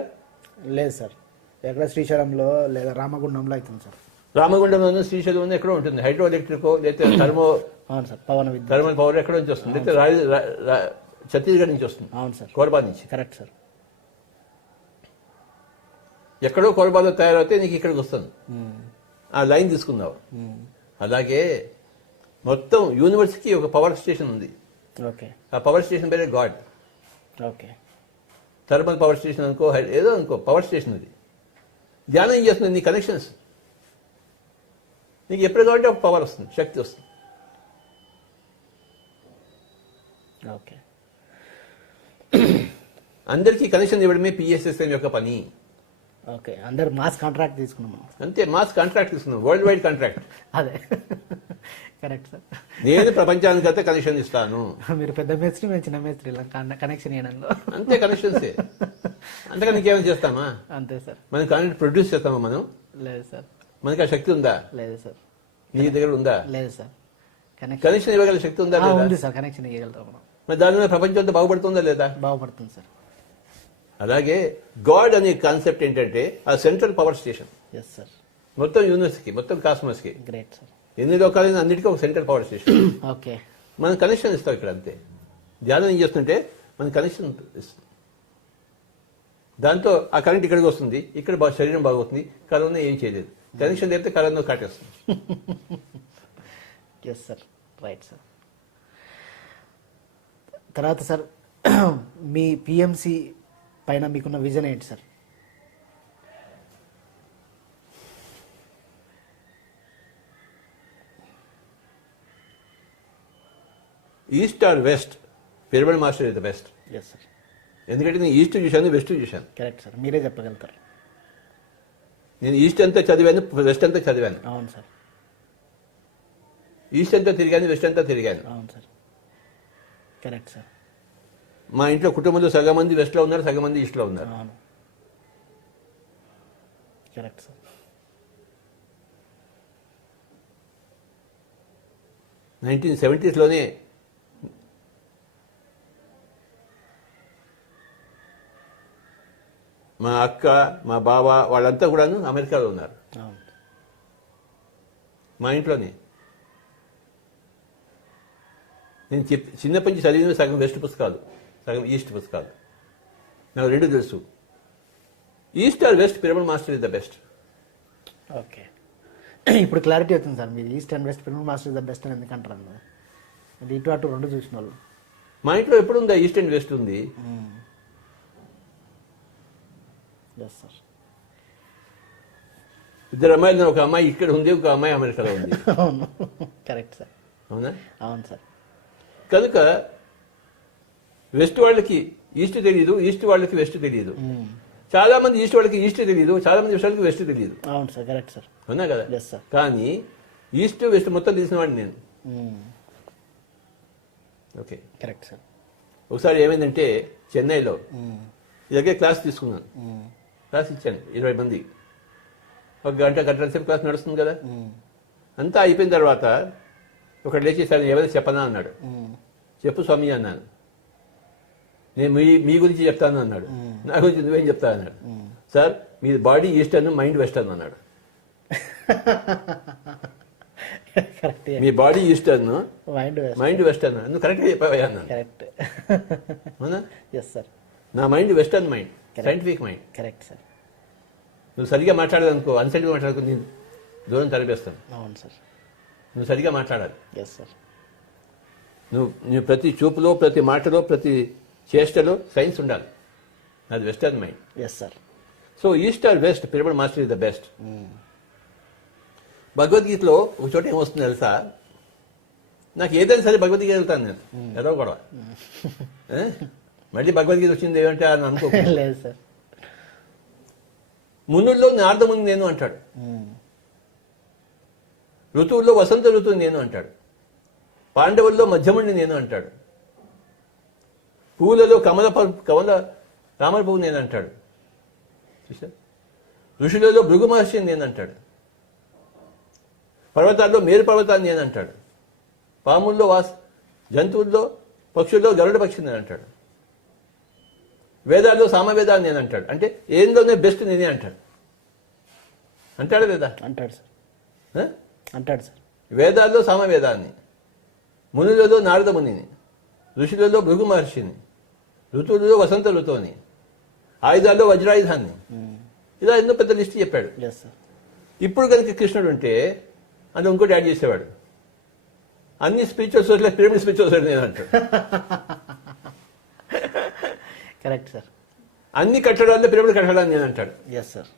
లేదు సార్, ఎక్కడ శ్రీశైలంలో లేదా రామగుండంలో అవుతుంది సార్. రామగుండంలోనూ శ్రీశైలంలో ఎక్కడో ఉంటుంది. హైడ్రో ఎలక్ట్రికో లేకపోతే అవును సార్, పవన విద్యుత్, థర్మల్ పవర్ ఎక్కడో నుంచి వస్తుంది, లేకపోతే ఛత్తీస్గఢ్ నుంచి వస్తుంది. అవును సార్, కోర్బా నుంచి. Correct sir. ఎక్కడో కోర్బాలో తయారైతే నీకు ఇక్కడికి వస్తుంది. ఆ లైన్ తీసుకున్నావు. అలాగే మొత్తం యూనివర్స్కి ఒక పవర్ స్టేషన్ ఉంది. ఓకే. ఆ పవర్ స్టేషన్ పేరే God. Okay. Thermal power station అనుకో, ఏదో అనుకో, పవర్ స్టేషన్ అది. ధ్యానం ఏం చేస్తుంది? నీ కనెక్షన్స్. నీకు ఎప్పుడు కావాలంటే ఒక పవర్ వస్తుంది, శక్తి వస్తుంది. ఓకే. అందరికీ కనెక్షన్ ఇవ్వడమే పిఎస్ఎస్ఎం యొక్క పని. ఓకే, అందరు మాస్ కాంట్రాక్ట్ తీసుకున్నాం అంతే. మాస్ కాంట్రాక్ట్ తీసుకున్నాం, వరల్డ్ వైడ్ కాంట్రాక్ట్. అదే కరెక్ట్ సార్. నేను ప్రపంచానికంతా కనెక్షన్ ఇస్తాను. మీరు పెద్ద మేస్త్రి, మేము చిన్న మేస్త్రి, కనెక్షన్ ఇవ్వడంలో అంతే. కనెక్షన్సే. అంతగా నీకేమైనా చేస్తామా? అంతే సార్. మనం కాంట్రాక్ట్ ప్రొడ్యూస్ చేస్తామా మనం? లేదు సార్. మనకి ఆ శక్తి ఉందా? లేదు సార్. నీ దగ్గర ఉందా? లేదు సార్. కనెక్షన్ ఇవ్వగల శక్తి ఉందా లేదా? ఉంది సార్, కనెక్షన్ ఇవ్వగలుగుతాం మనం. మరి దాని మీద ప్రపంచం అంతా బాగుపడుతుందా లేదా? బాగుపడుతుంది సార్. అలాగే గాడ్ అనే కాన్సెప్ట్ ఏంటంటే ఆ central power station. Yes sir. మొత్తం యూనివర్స్కి, మొత్తం కాస్మోస్కి, గ్రేట్ సార్. ఎన్ని లోకాలైనా అన్నిటికీ ఒక సెంట్రల్ పవర్ స్టేషన్. ఓకే. మనం కనెక్షన్ ఇస్తాం ఇక్కడ అంతే. ధ్యానం ఏం చేస్తుంటే మన కనెక్షన్ ఇస్తుంది. దాంతో ఆ కరెంట్ ఇక్కడికి వస్తుంది, ఇక్కడ శరీరం బాగుతుంది. కరోనా ఏం చేయలేదు. కనెక్షన్ లేకపోతే కరోనా కాటేస్తుంది. Yes sir, right sir. తర్వాత సార్, మీ పిఎంసి పైన మీకున్న విజన్ ఏంటి sir? East or west, pyramid master is the best. Yes sir. ఎందుకంటే నేను ఈస్ట్ చూశాను, వెస్ట్ చూశాను. కరెక్ట్ సార్, మీరే చెప్పగలుగుతారు. నేను ఈస్ట్ అంతా చదివాను, వెస్ట్ అంతా చదివాను. అవును సార్. ఈస్ట్ అంతా తిరిగాను, వెస్ట్ అంతా తిరిగాను. అవును సార్, కరెక్ట్ సార్. మా ఇంట్లో కుటుంబంలో సగం మంది వెస్ట్లో ఉన్నారు, సగం మంది ఈస్ట్లో ఉన్నారు. అవును, కరెక్ట్ సార్. 1970s మా అక్క, మా బావ వాళ్ళంతా కూడాను అమెరికాలో ఉన్నారు. అవును. మా ఇంట్లోనే నేను చిన్నప్పటి నుంచి చదివిన సగం వెస్ట్ పుస్తకాలు, సగం ఈస్ట్ పుస్తకాలు. నాకు రెండు తెలుసు. East or west, pyramid master is the best. Okay, ఇప్పుడు క్లారిటీ అవుతుంది సార్. మీరు east and west, pyramid master is the best అని ఎందుకంటారు అన్న? అది ఇటు అటు రెండు చూసిన వాళ్ళు. మా ఇంట్లో ఎప్పుడు ఉందా ఈస్ట్ అండ్ వెస్ట్ ఉంది. Yes sir. ఇద్దరు అమ్మాయిలు, ఒక అమ్మాయి ఇక్కడ ఉంది, ఒక అమ్మాయి అమెరికాలో ఉంది. అవును, కరెక్ట్ సార్. అవునా? అవును సార్. కనుక వెస్ట్ వాళ్ళకి ఈస్ట్ తెలియదు, ఈస్ట్ వాళ్ళకి వెస్ట్ తెలియదు. చాలా మంది ఈస్ట్ వాళ్ళకి ఈస్ట్ తెలియదు, చాలా మంది వెస్ట్ వాళ్ళకి వెస్ట్ తెలియదు. అవును సార్, కరెక్ట్ సార్. అవునా కదా? Yes sir. కానీ ఈస్ట్ వెస్ట్ మొత్తం తెలిసిన వాడిని నేను. Okay, correct sir. ఒకసారి ఏమైందంటే చెన్నైలో ఇలాగే క్లాస్ తీసుకున్నాను. క్లాస్ ఇచ్చాను 20 మంది. ఒక గంటల సేపు క్లాస్ నడుస్తుంది కదా. అంతా అయిపోయిన తర్వాత ఒకటి లేచేసాను, ఏమైనా చెప్పనా అన్నాడు. చెప్పు స్వామి అన్నాను. నేను మీ గురించి చెప్తాను అన్నాడు. నా గురించి నువ్వేం చెప్తా అన్నాడు. సార్ మీ బాడీ ఈస్టర్న్, మైండ్ వెస్టర్న్ అన్నాడు. మీ బాడీ ఈస్టర్న్, మైండ్ వెస్టర్న్. నువ్వు కరెక్ట్గా చెప్పావా అన్నాను. కరెక్ట్. అవునా? Yes sir. నా mind western mind, scientific mind. Correct sir. నువ్వు సరిగ్గా మాట్లాడదనుకో, అన్సైడ్గా మాట్లాడుకో, నేను దూరం తరిపేస్తాను. అవును సార్. నువ్వు సరిగ్గా మాట్లాడాలి. Yes sir. నువ్వు ప్రతి చూపులో, ప్రతి మాటలో, ప్రతి చేష్టలో సైన్స్ ఉండాలి. అది western mind. Yes sir. So east or west, pyramid master is the best. భగవద్గీతలో ఒక చోట ఏమొస్తుంది తెలుసా? నాకు ఏదైనా సరే భగవద్గీత వెళ్తాను నేను, ఏదో గొడవ. మళ్ళీ భగవద్గీత వచ్చింది ఏమంటే అని అనుకో. లేదు సార్. మునుల్లో నారదముని నేను అంటాడు. ఋతువుల్లో వసంత ఋతువు నేను అంటాడు. పాండవుల్లో మధ్యముడిని నేను అంటాడు. పువ్వులలో కమల తామర పువ్వు నేను అంటాడు. చూసా? ఋషులలో భృగు మహర్షిని నేను అంటాడు. పర్వతాల్లో మేరు పర్వతాన్ని నేను అంటాడు. పాముల్లో జంతువుల్లో పక్షుల్లో గరుడ పక్షిని నేను అంటాడు. వేదాల్లో సామవేదాన్ని నేను అంటాడు. అంటే ఏందోనే బెస్ట్ నేనే అంటాడు. అంటాడు లేదా? అంటాడు సార్. అంటాడు సార్. వేదాల్లో సామవేదాన్ని, మునులలో నారద మునిని, ఋషులలో భృగు మహర్షిని, ఋతువులలో వసంత ఋతువుని, ఆయుధాల్లో వజ్రాయుధాన్ని, ఇలా ఎన్నో పెద్ద లిస్ట్ చెప్పాడు. ఇప్పుడు కనుక కృష్ణుడు ఉంటే అందులో ఇంకోటి యాడ్ చేసేవాడు. అన్ని spiritual society pyramid spiritual society నేను అంటాడు. Correct sir. అన్ని కట్టడాల్లో పిరమిడ్ కట్టడాన్ని నేను అంటాడు. Yes sir.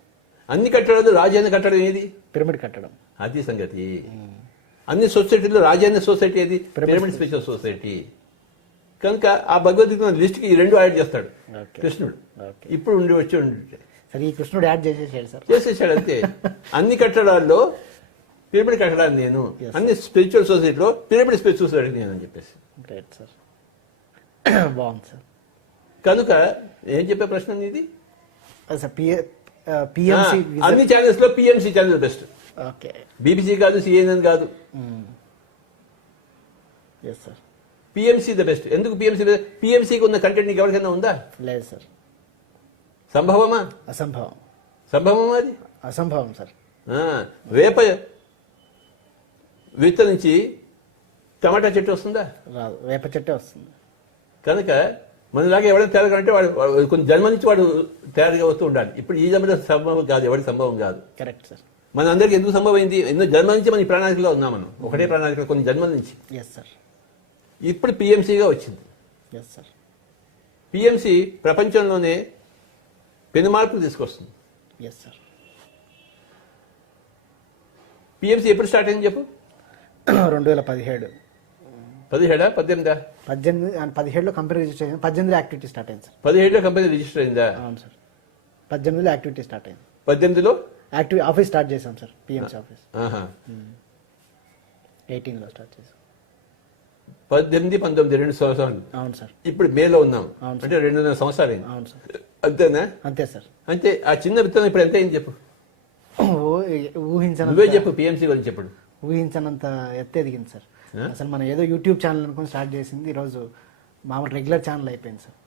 అన్ని కట్టడాలు రాజైన కట్టడం ఏది? పిరమిడ్ కట్టడం. అది సంగతి. అన్ని సొసైటీలో రాజైన సొసైటీ ఏది? Pyramid spiritual society. కనుక ఆ భగవద్గీత లిస్ట్కి ఈ రెండు యాడ్ చేస్తాడు కృష్ణుడు. ఇప్పుడు వచ్చి సరే, ఈ కృష్ణుడు యాడ్ చేసేసాడు అంతే. అన్ని కట్టడాల్లో పిరమిడ్ కట్టడాన్ని నేను, అన్ని స్పిరిచువల్ సొసైటీలో పిరమిడ్ స్పిరిచువల్ సొసైటీ నేను అని చెప్పేసి. Great sir. బాగుంది సార్. కనుక ఏం చెప్పే ప్రశ్న ఇది? అన్ని ఛానల్స్ లో పిఎంసి ఛానల్ బెస్ట్. బీబీసీ కాదు, సిఎన్ఎన్ కాదు, పిఎంసి ద బెస్ట్. ఎందుకు పిఎంసి? పిఎంసీకి ఉన్న కంటెంట్ నీకు ఎవరికైనా ఉందా? లేదు సార్. సంభవమా? అసంభవం. సంభవమా? అది అసంభవం సార్. వేప విత్త నుంచి టమాటా చెట్టు వస్తుందా? రాదు. వేప చెట్టే వస్తుంది. కనుక మనలాగా ఎవరైనా తయారుగా వాడు కొన్ని జన్మ నుంచి వాడు తయారుగా వస్తూ ఉండాలి. ఇప్పుడు ఈ జన్మలో సంభవం కాదు, ఎవరికి సంభవం కాదు. Correct sir. మన అందరికి ఎందుకు సంభవం అయింది? ఎన్నో జన్మ నుంచి మన ఈ ప్రణాళికలో ఉన్నాం. మనం ఒకటే ప్రణాళిక కొన్ని జన్మల నుంచి. Yes sir. ఇప్పుడు పిఎంసీగా వచ్చింది. Yes sir. పిఎంసీ ప్రపంచంలోనే పెను మార్పులు తీసుకొస్తుంది. Yes sir. పిఎంసీ ఎప్పుడు స్టార్ట్ అయింది చెప్పు? 2017. 17 18 17లో కంపెనీ రిజిస్టర్ అయింది. 18లో యాక్టివిటీ స్టార్ట్ అయింది సార్. 17లో కంపెనీ రిజిస్టర్ అయిందా? అవును సార్. 18లో యాక్టివిటీ స్టార్ట్ అయింది. 18లో ఆఫీస్ స్టార్ట్ చేసాం సార్. పిఎంసీ ఆఫీస్ 18లో స్టార్ట్ చేసాం. 18 19 2 సంవత్సరాలు. అవును సార్. ఇప్పుడు మేలో ఉన్నాం. అంటే 2.5 సంవత్సరాలు అయింది. అవును సార్. అంతేనా? అంతే సార్. అంటే ఆ చిన్న విత్తనం ఇప్పుడు ఎంత అయింది చెప్పు? ఊహించనంత. నువ్వే చెప్పు పిఎంసీ గురించి చెప్పడు. ఊహించనంత ఎత్తెదిగింది సార్. అసలు మనం ఏదో యూట్యూబ్ ఛానల్ అనుకుని స్టార్ట్ చేసింది ఈరోజు మామూలు రెగ్యులర్ ఛానల్ అయిపోయింది సార్.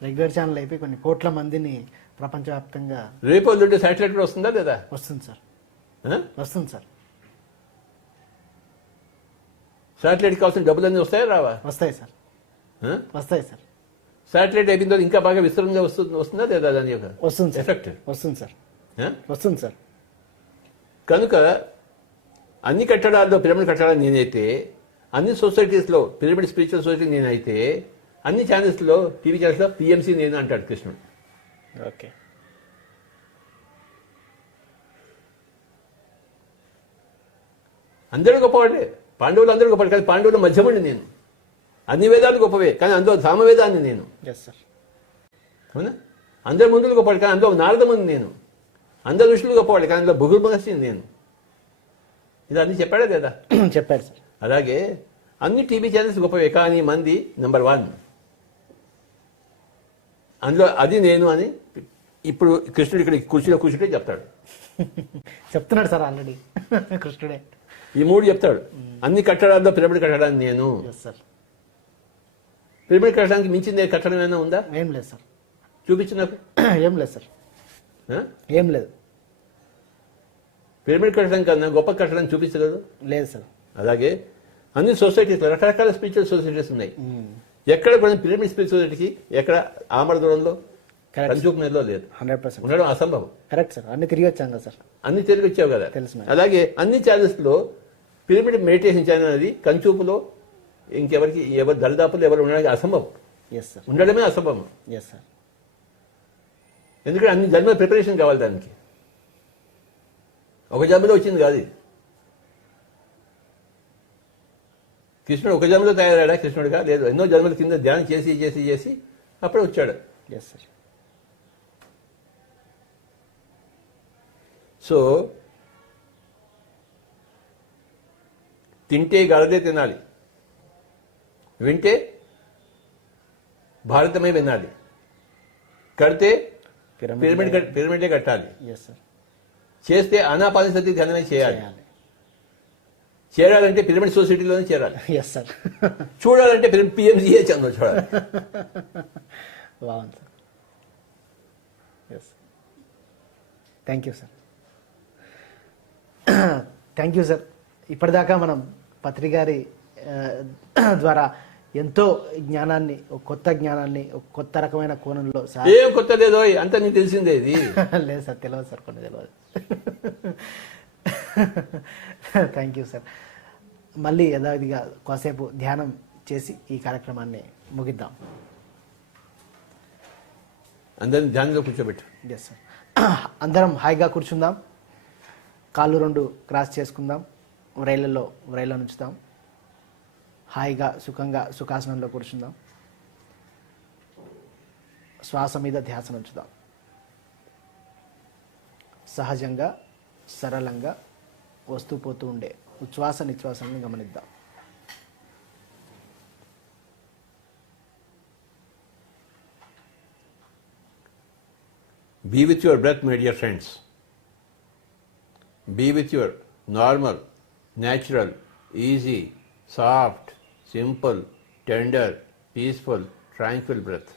రెగ్యులర్ ఛానల్ అయిపోయి కొన్ని కోట్ల మందిని ప్రపంచవ్యాప్తంగా. రేపు శాటిలైట్ కూడా వస్తుందా లేదా? వస్తుంది సార్. వస్తుంది సార్. శాటిలైట్ కావాల్సిన డబ్బులన్నీ వస్తాయా రావా? వస్తాయి సార్. వస్తాయి సార్. శాటిలైట్ అయిపోయిన తర్వాత ఇంకా బాగా విస్తృతంగా వస్తుందా లేదా దాని యొక్క వస్తుంది సార్. ఎఫెక్ట్ వస్తుంది సార్. వస్తుంది సార్. కనుక అన్ని కట్టడాల్లో పిరమిడ్ కట్టడాలు నేనైతే, అన్ని సొసైటీస్లో పిరమిడ్ స్పిరిచువల్ సొసైటీ నేనైతే, అన్ని ఛానల్స్లో టీవీ ఛానల్స్లో పిఎంసీ నేను అంటాడు కృష్ణుడు. ఓకే. అందరూ గొప్పవాడే. పాండవులు అందరూ గొప్పవాడు కానీ పాండవుల మధ్యమండి నేను. అన్ని వేదాలు గొప్పవే కానీ అందులో సామవేదాన్ని నేను. అవునా? అందరి ముందులు గొప్పవాడు కానీ అందులో నారద ముందు నేను. అందరు ఋషులు గొప్పవాడు కానీ అందులో భృగు మహర్షి నేను. ఇది అన్ని చెప్పాడా లేదా? చెప్పాడు సార్. అలాగే అన్ని టీవీ ఛానల్స్ గొప్పవే కానీ మంది నెంబర్ 1 అందులో అది నేను అని ఇప్పుడు కృష్ణుడు ఇక్కడ కుర్చీలో కూర్చుంటే చెప్తాడు. చెప్తున్నాడు సార్ ఆల్రెడీ కృష్ణుడే. ఈ 3 చెప్తాడు. అన్ని కట్టడాల్లో పిరమిడ్ కట్టడానికి నేను. పిరమిడ్ కట్టడానికి మించింది కట్టడం ఏమైనా ఉందా? ఏం లేదు సార్. చూపించు నాకు. ఏం లేదు సార్. ఏం లేదు. పిరమిడ్ కట్టడం కన్నా గొప్ప కట్టడం చూపించలేదు. లేదు సార్. అలాగే అన్ని సొసైటీస్ రకరకాల స్పిరిచువల్ సొసైటీస్ ఉన్నాయి. ఎక్కడ కూడా పిరమిడ్ స్పిరిచువల్ సొసైటీకి ఎక్కడ ఆమర దూరంలో కంచుకునేలో లేదు. 100% ఉండడం అసంభవం. Correct sir. అన్ని తిరిగి వచ్చాం కదా సార్. అన్ని తిరిగి వచ్చావు కదా. అలాగే అన్ని ఛానల్స్ లో పిరమిడ్ మెడిటేషన్ ఛానల్ అనేది కంచూపులో ఇంకెవరికి ఎవరు దరిదాపులు ఎవరు ఉండడానికి అసంభవం. ఉండడమే అసంభవం. ఎందుకంటే అన్ని జన్మల ప్రిపరేషన్ కావాలి దానికి. ఒక జన్మలో వచ్చింది కాదు. కృష్ణుడు ఒక జన్మలో తయారయ్యాడా కృష్ణుడిగా? లేదు. ఎన్నో జన్మల కింద ధ్యానం చేసి చేసి చేసి అప్పుడే వచ్చాడు. సో తింటే గలదే తినాలి, వింటే భారతమే వినాలి, కడితే పిరమిడే కట్టాలి, ఎస్ సార్, చేస్తే ఆనాపానసతి ధ్యానమే చేయాలి. చేరాలంటే పిరమిడ్ సొసైటీలోనే చేరాలి. Yes sir. చూడాలంటే పిఎంసీఏ చంద్ర చూడాలి. బాగుంది sir. Yes, thank you sir. Thank you sir. ఇప్పటిదాకా మనం పత్రి గారి ద్వారా ఎంతో జ్ఞానాన్ని, ఒక కొత్త జ్ఞానాన్ని, ఒక కొత్త రకమైన కోణంలో సార్. ఏం కొత్త లేదో అంతా నీకు తెలిసిందే. ఇది లేదు సార్, తెలియదు సార్, కొన్ని తెలియదు. Thank you sir. మళ్ళీ యథావిధిగా కాసేపు ధ్యానం చేసి ఈ కార్యక్రమాన్ని ముగిద్దాం. అందరిని ధ్యానంలో కూర్చోబెట్టు. Yes sir. అందరం హాయిగా కూర్చుందాం, కాళ్ళు రెండు క్రాస్ చేసుకుందాం, వ్రైళ్ళలో ఉంచుదాం, హాయిగా సుఖంగా సుఖాసనంలో కూర్చుందాం, శ్వాస మీద ధ్యాస ఉంచుదాం. సహజంగా సరళంగా వస్తూ పోతూ ఉండే ఉచ్ఛ్వాస నిశ్వాసాలను గమనిద్దాం. Be with your breath, my dear friends. Be with your normal, natural, easy, soft, simple, tender, peaceful, tranquil breath.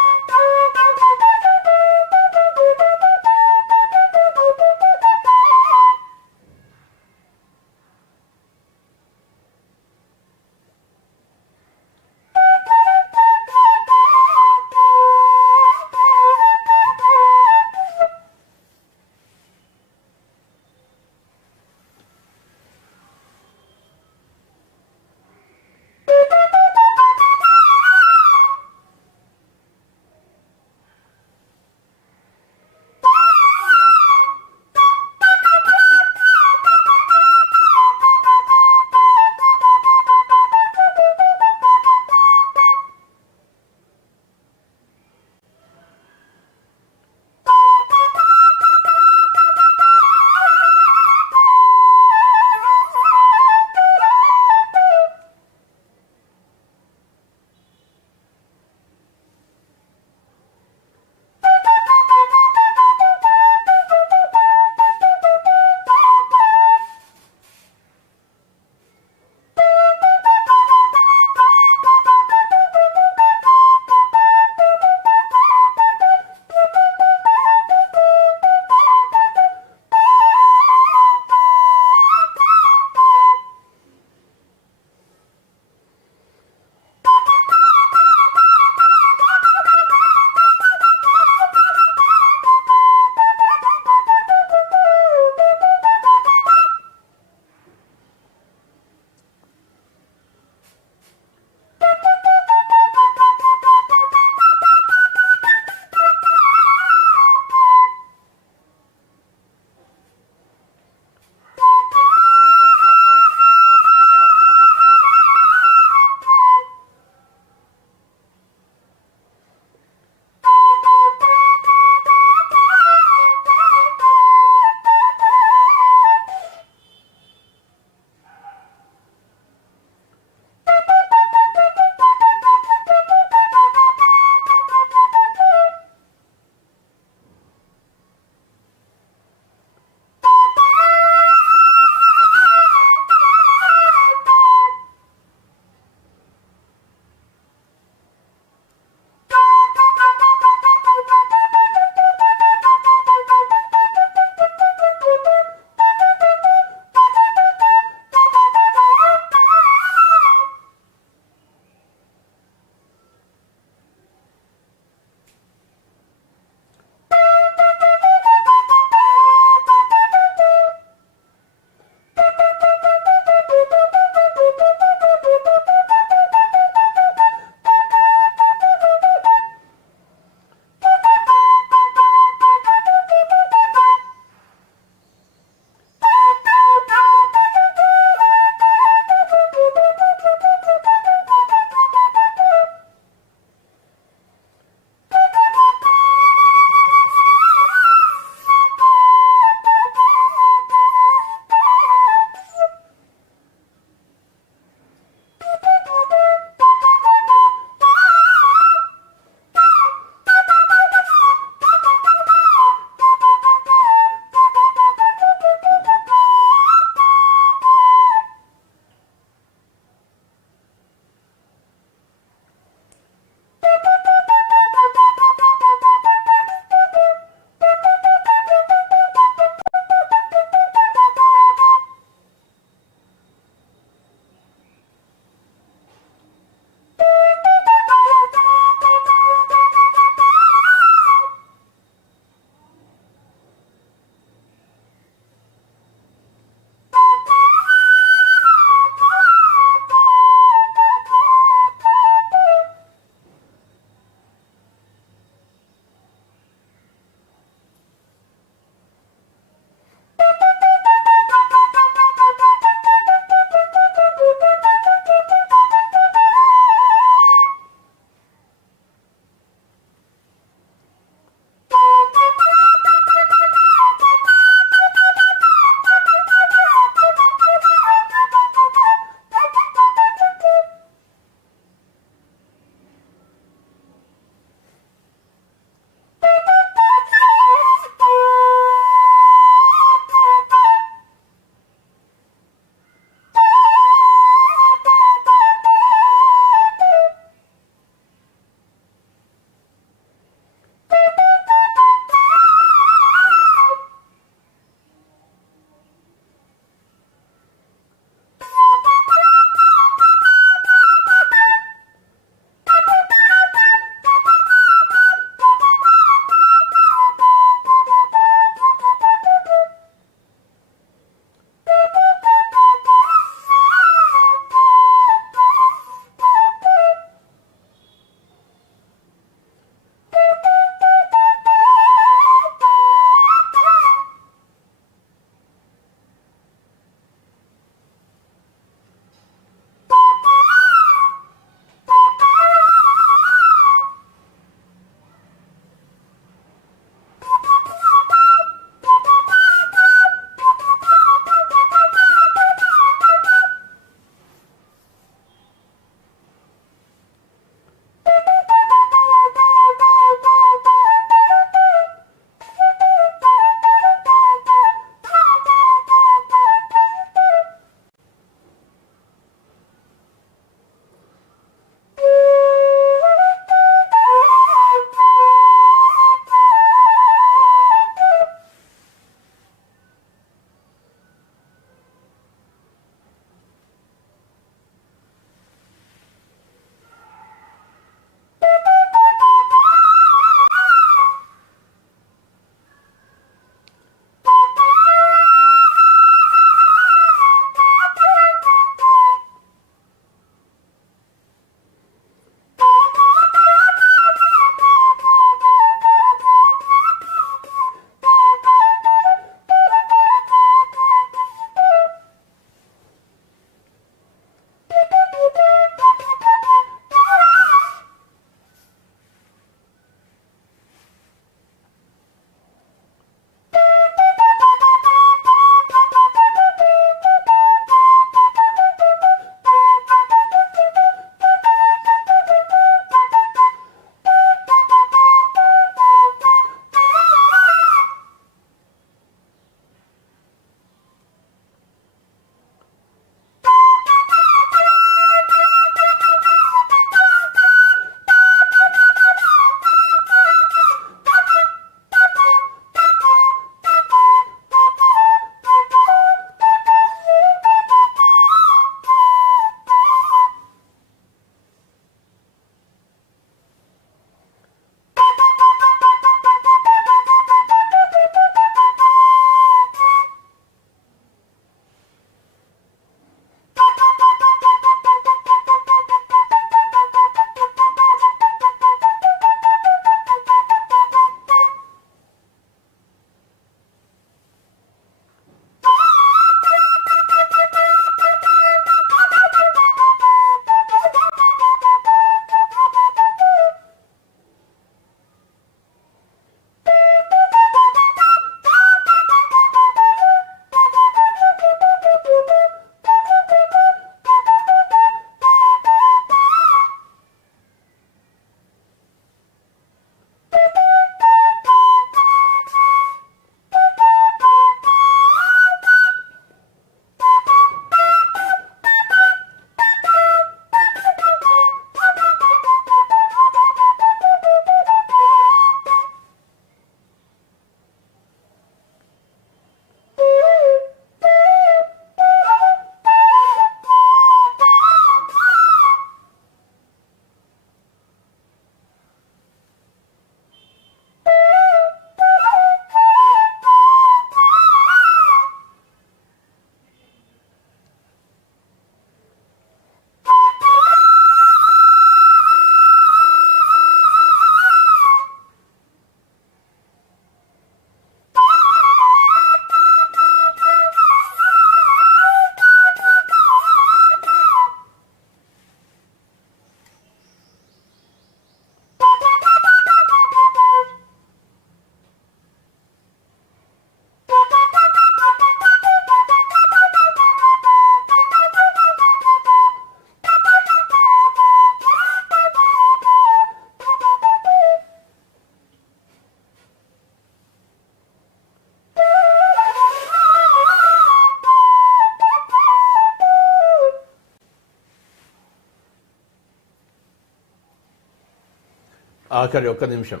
ఆఖరి ఒక్క నిమిషం.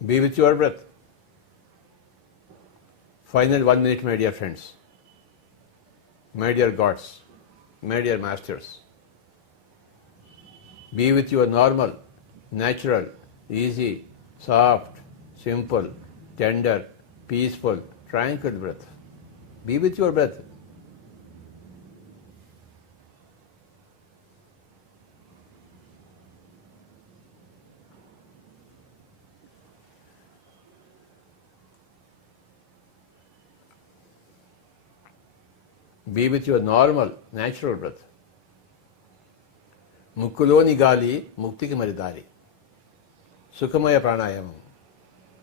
Be with your breath. Final 1 minute, my dear friends, my dear gods, my dear masters. Be with your normal, natural, easy, soft, simple, tender, peaceful, tranquil breath. Be with your breath. Be with your normal, natural breath. ముక్కులోని గాలి ముక్తికి మరి దారి. సుఖమయ ప్రాణాయామం.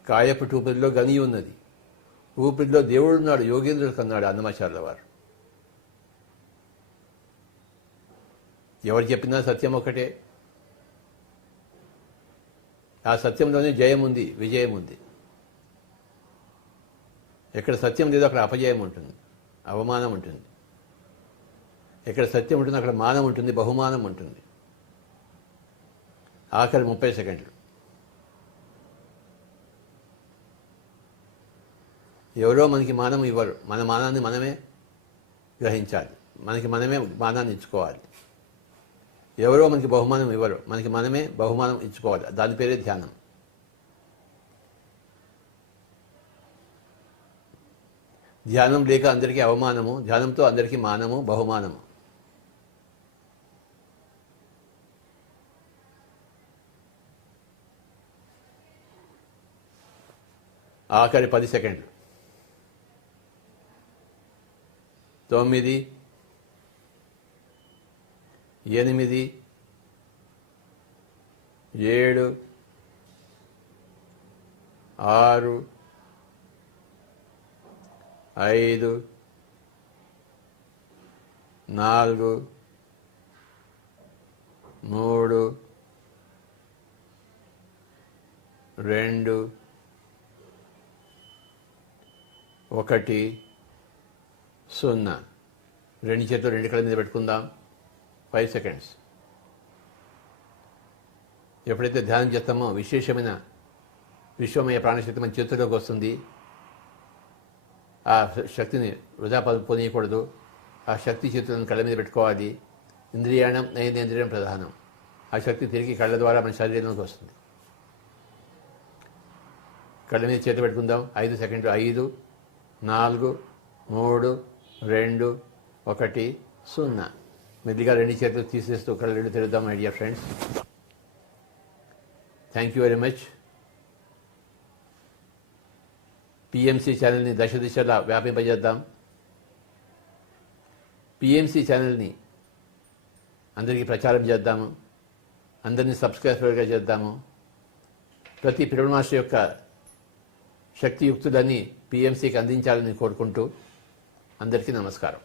కాయపు ఊపిరిలో గని ఉన్నది, ఊపిరిలో దేవుడున్నాడు, యోగేంద్రుడు కన్నాడు అన్నమాచార్యుల వారు. ఎవరు చెప్పినా సత్యం ఒకటే. ఆ సత్యంలోనే జయం ఉంది, విజయం ఉంది. ఎక్కడ సత్యం లేదో అక్కడ అపజయం ఉంటుంది, అవమానం ఉంటుంది. ఎక్కడ సత్యం ఉంటుంది అక్కడ మానం ఉంటుంది, బహుమానం ఉంటుంది. ఆఖరి 30 సెకండ్లు. ఎవరో మనకి మానం ఇవ్వరు, మన మానాన్ని మనమే గ్రహించాలి, మనకి మనమే మానాన్ని ఇచ్చుకోవాలి. ఎవరో మనకి బహుమానం ఇవ్వరు, మనకి మనమే బహుమానం ఇచ్చుకోవాలి. దాని పేరే ధ్యానం. ధ్యానం లేక అందరికీ అవమానము, ధ్యానంతో అందరికీ మానము, బహుమానము. ఆఖరి 10 సెకండ్లు. 9, 8, 7, 6, 5, 4, 3, 2, 1, 0. 2 చేతులు 2 కళ్ళ మీద పెట్టుకుందాం. 5 సెకండ్స్. ఎప్పుడైతే ధ్యానం చేస్తామో విశేషమైన విశ్వమయ ప్రాణశక్తి మన చేతుల్లోకి వస్తుంది. ఆ శక్తిని వృధా పోనీయకూడదు. ఆ శక్తి చేతులను కళ్ళ మీద పెట్టుకోవాలి. ఇంద్రియాణం నైనేంద్రియం ప్రధానం. ఆ శక్తి తిరిగి కళ్ళ ద్వారా మన శరీరంలోకి వస్తుంది. కళ్ళ మీద చేతి పెట్టుకుందాం. 5 సెకండ్లు. 5, 4, 3, 2, 1, 0. మెల్లిగా 2 చేతులు తీసేస్తూ కళ్ళు 2 తెరుద్దాం. My dear friends, thank you very much. PMC ఛానల్ని దశ దిశలా వ్యాపింపజేద్దాం. పిఎంసి ఛానల్ని అందరికీ ప్రచారం చేద్దాము. అందరినీ సబ్స్క్రైబర్గా చేద్దాము. ప్రతి పిరమిడ్ మాస్టర్ యొక్క శక్తియుక్తులన్నీ పిఎంసికి అందించాలని కోరుకుంటూ అందరికీ నమస్కారం.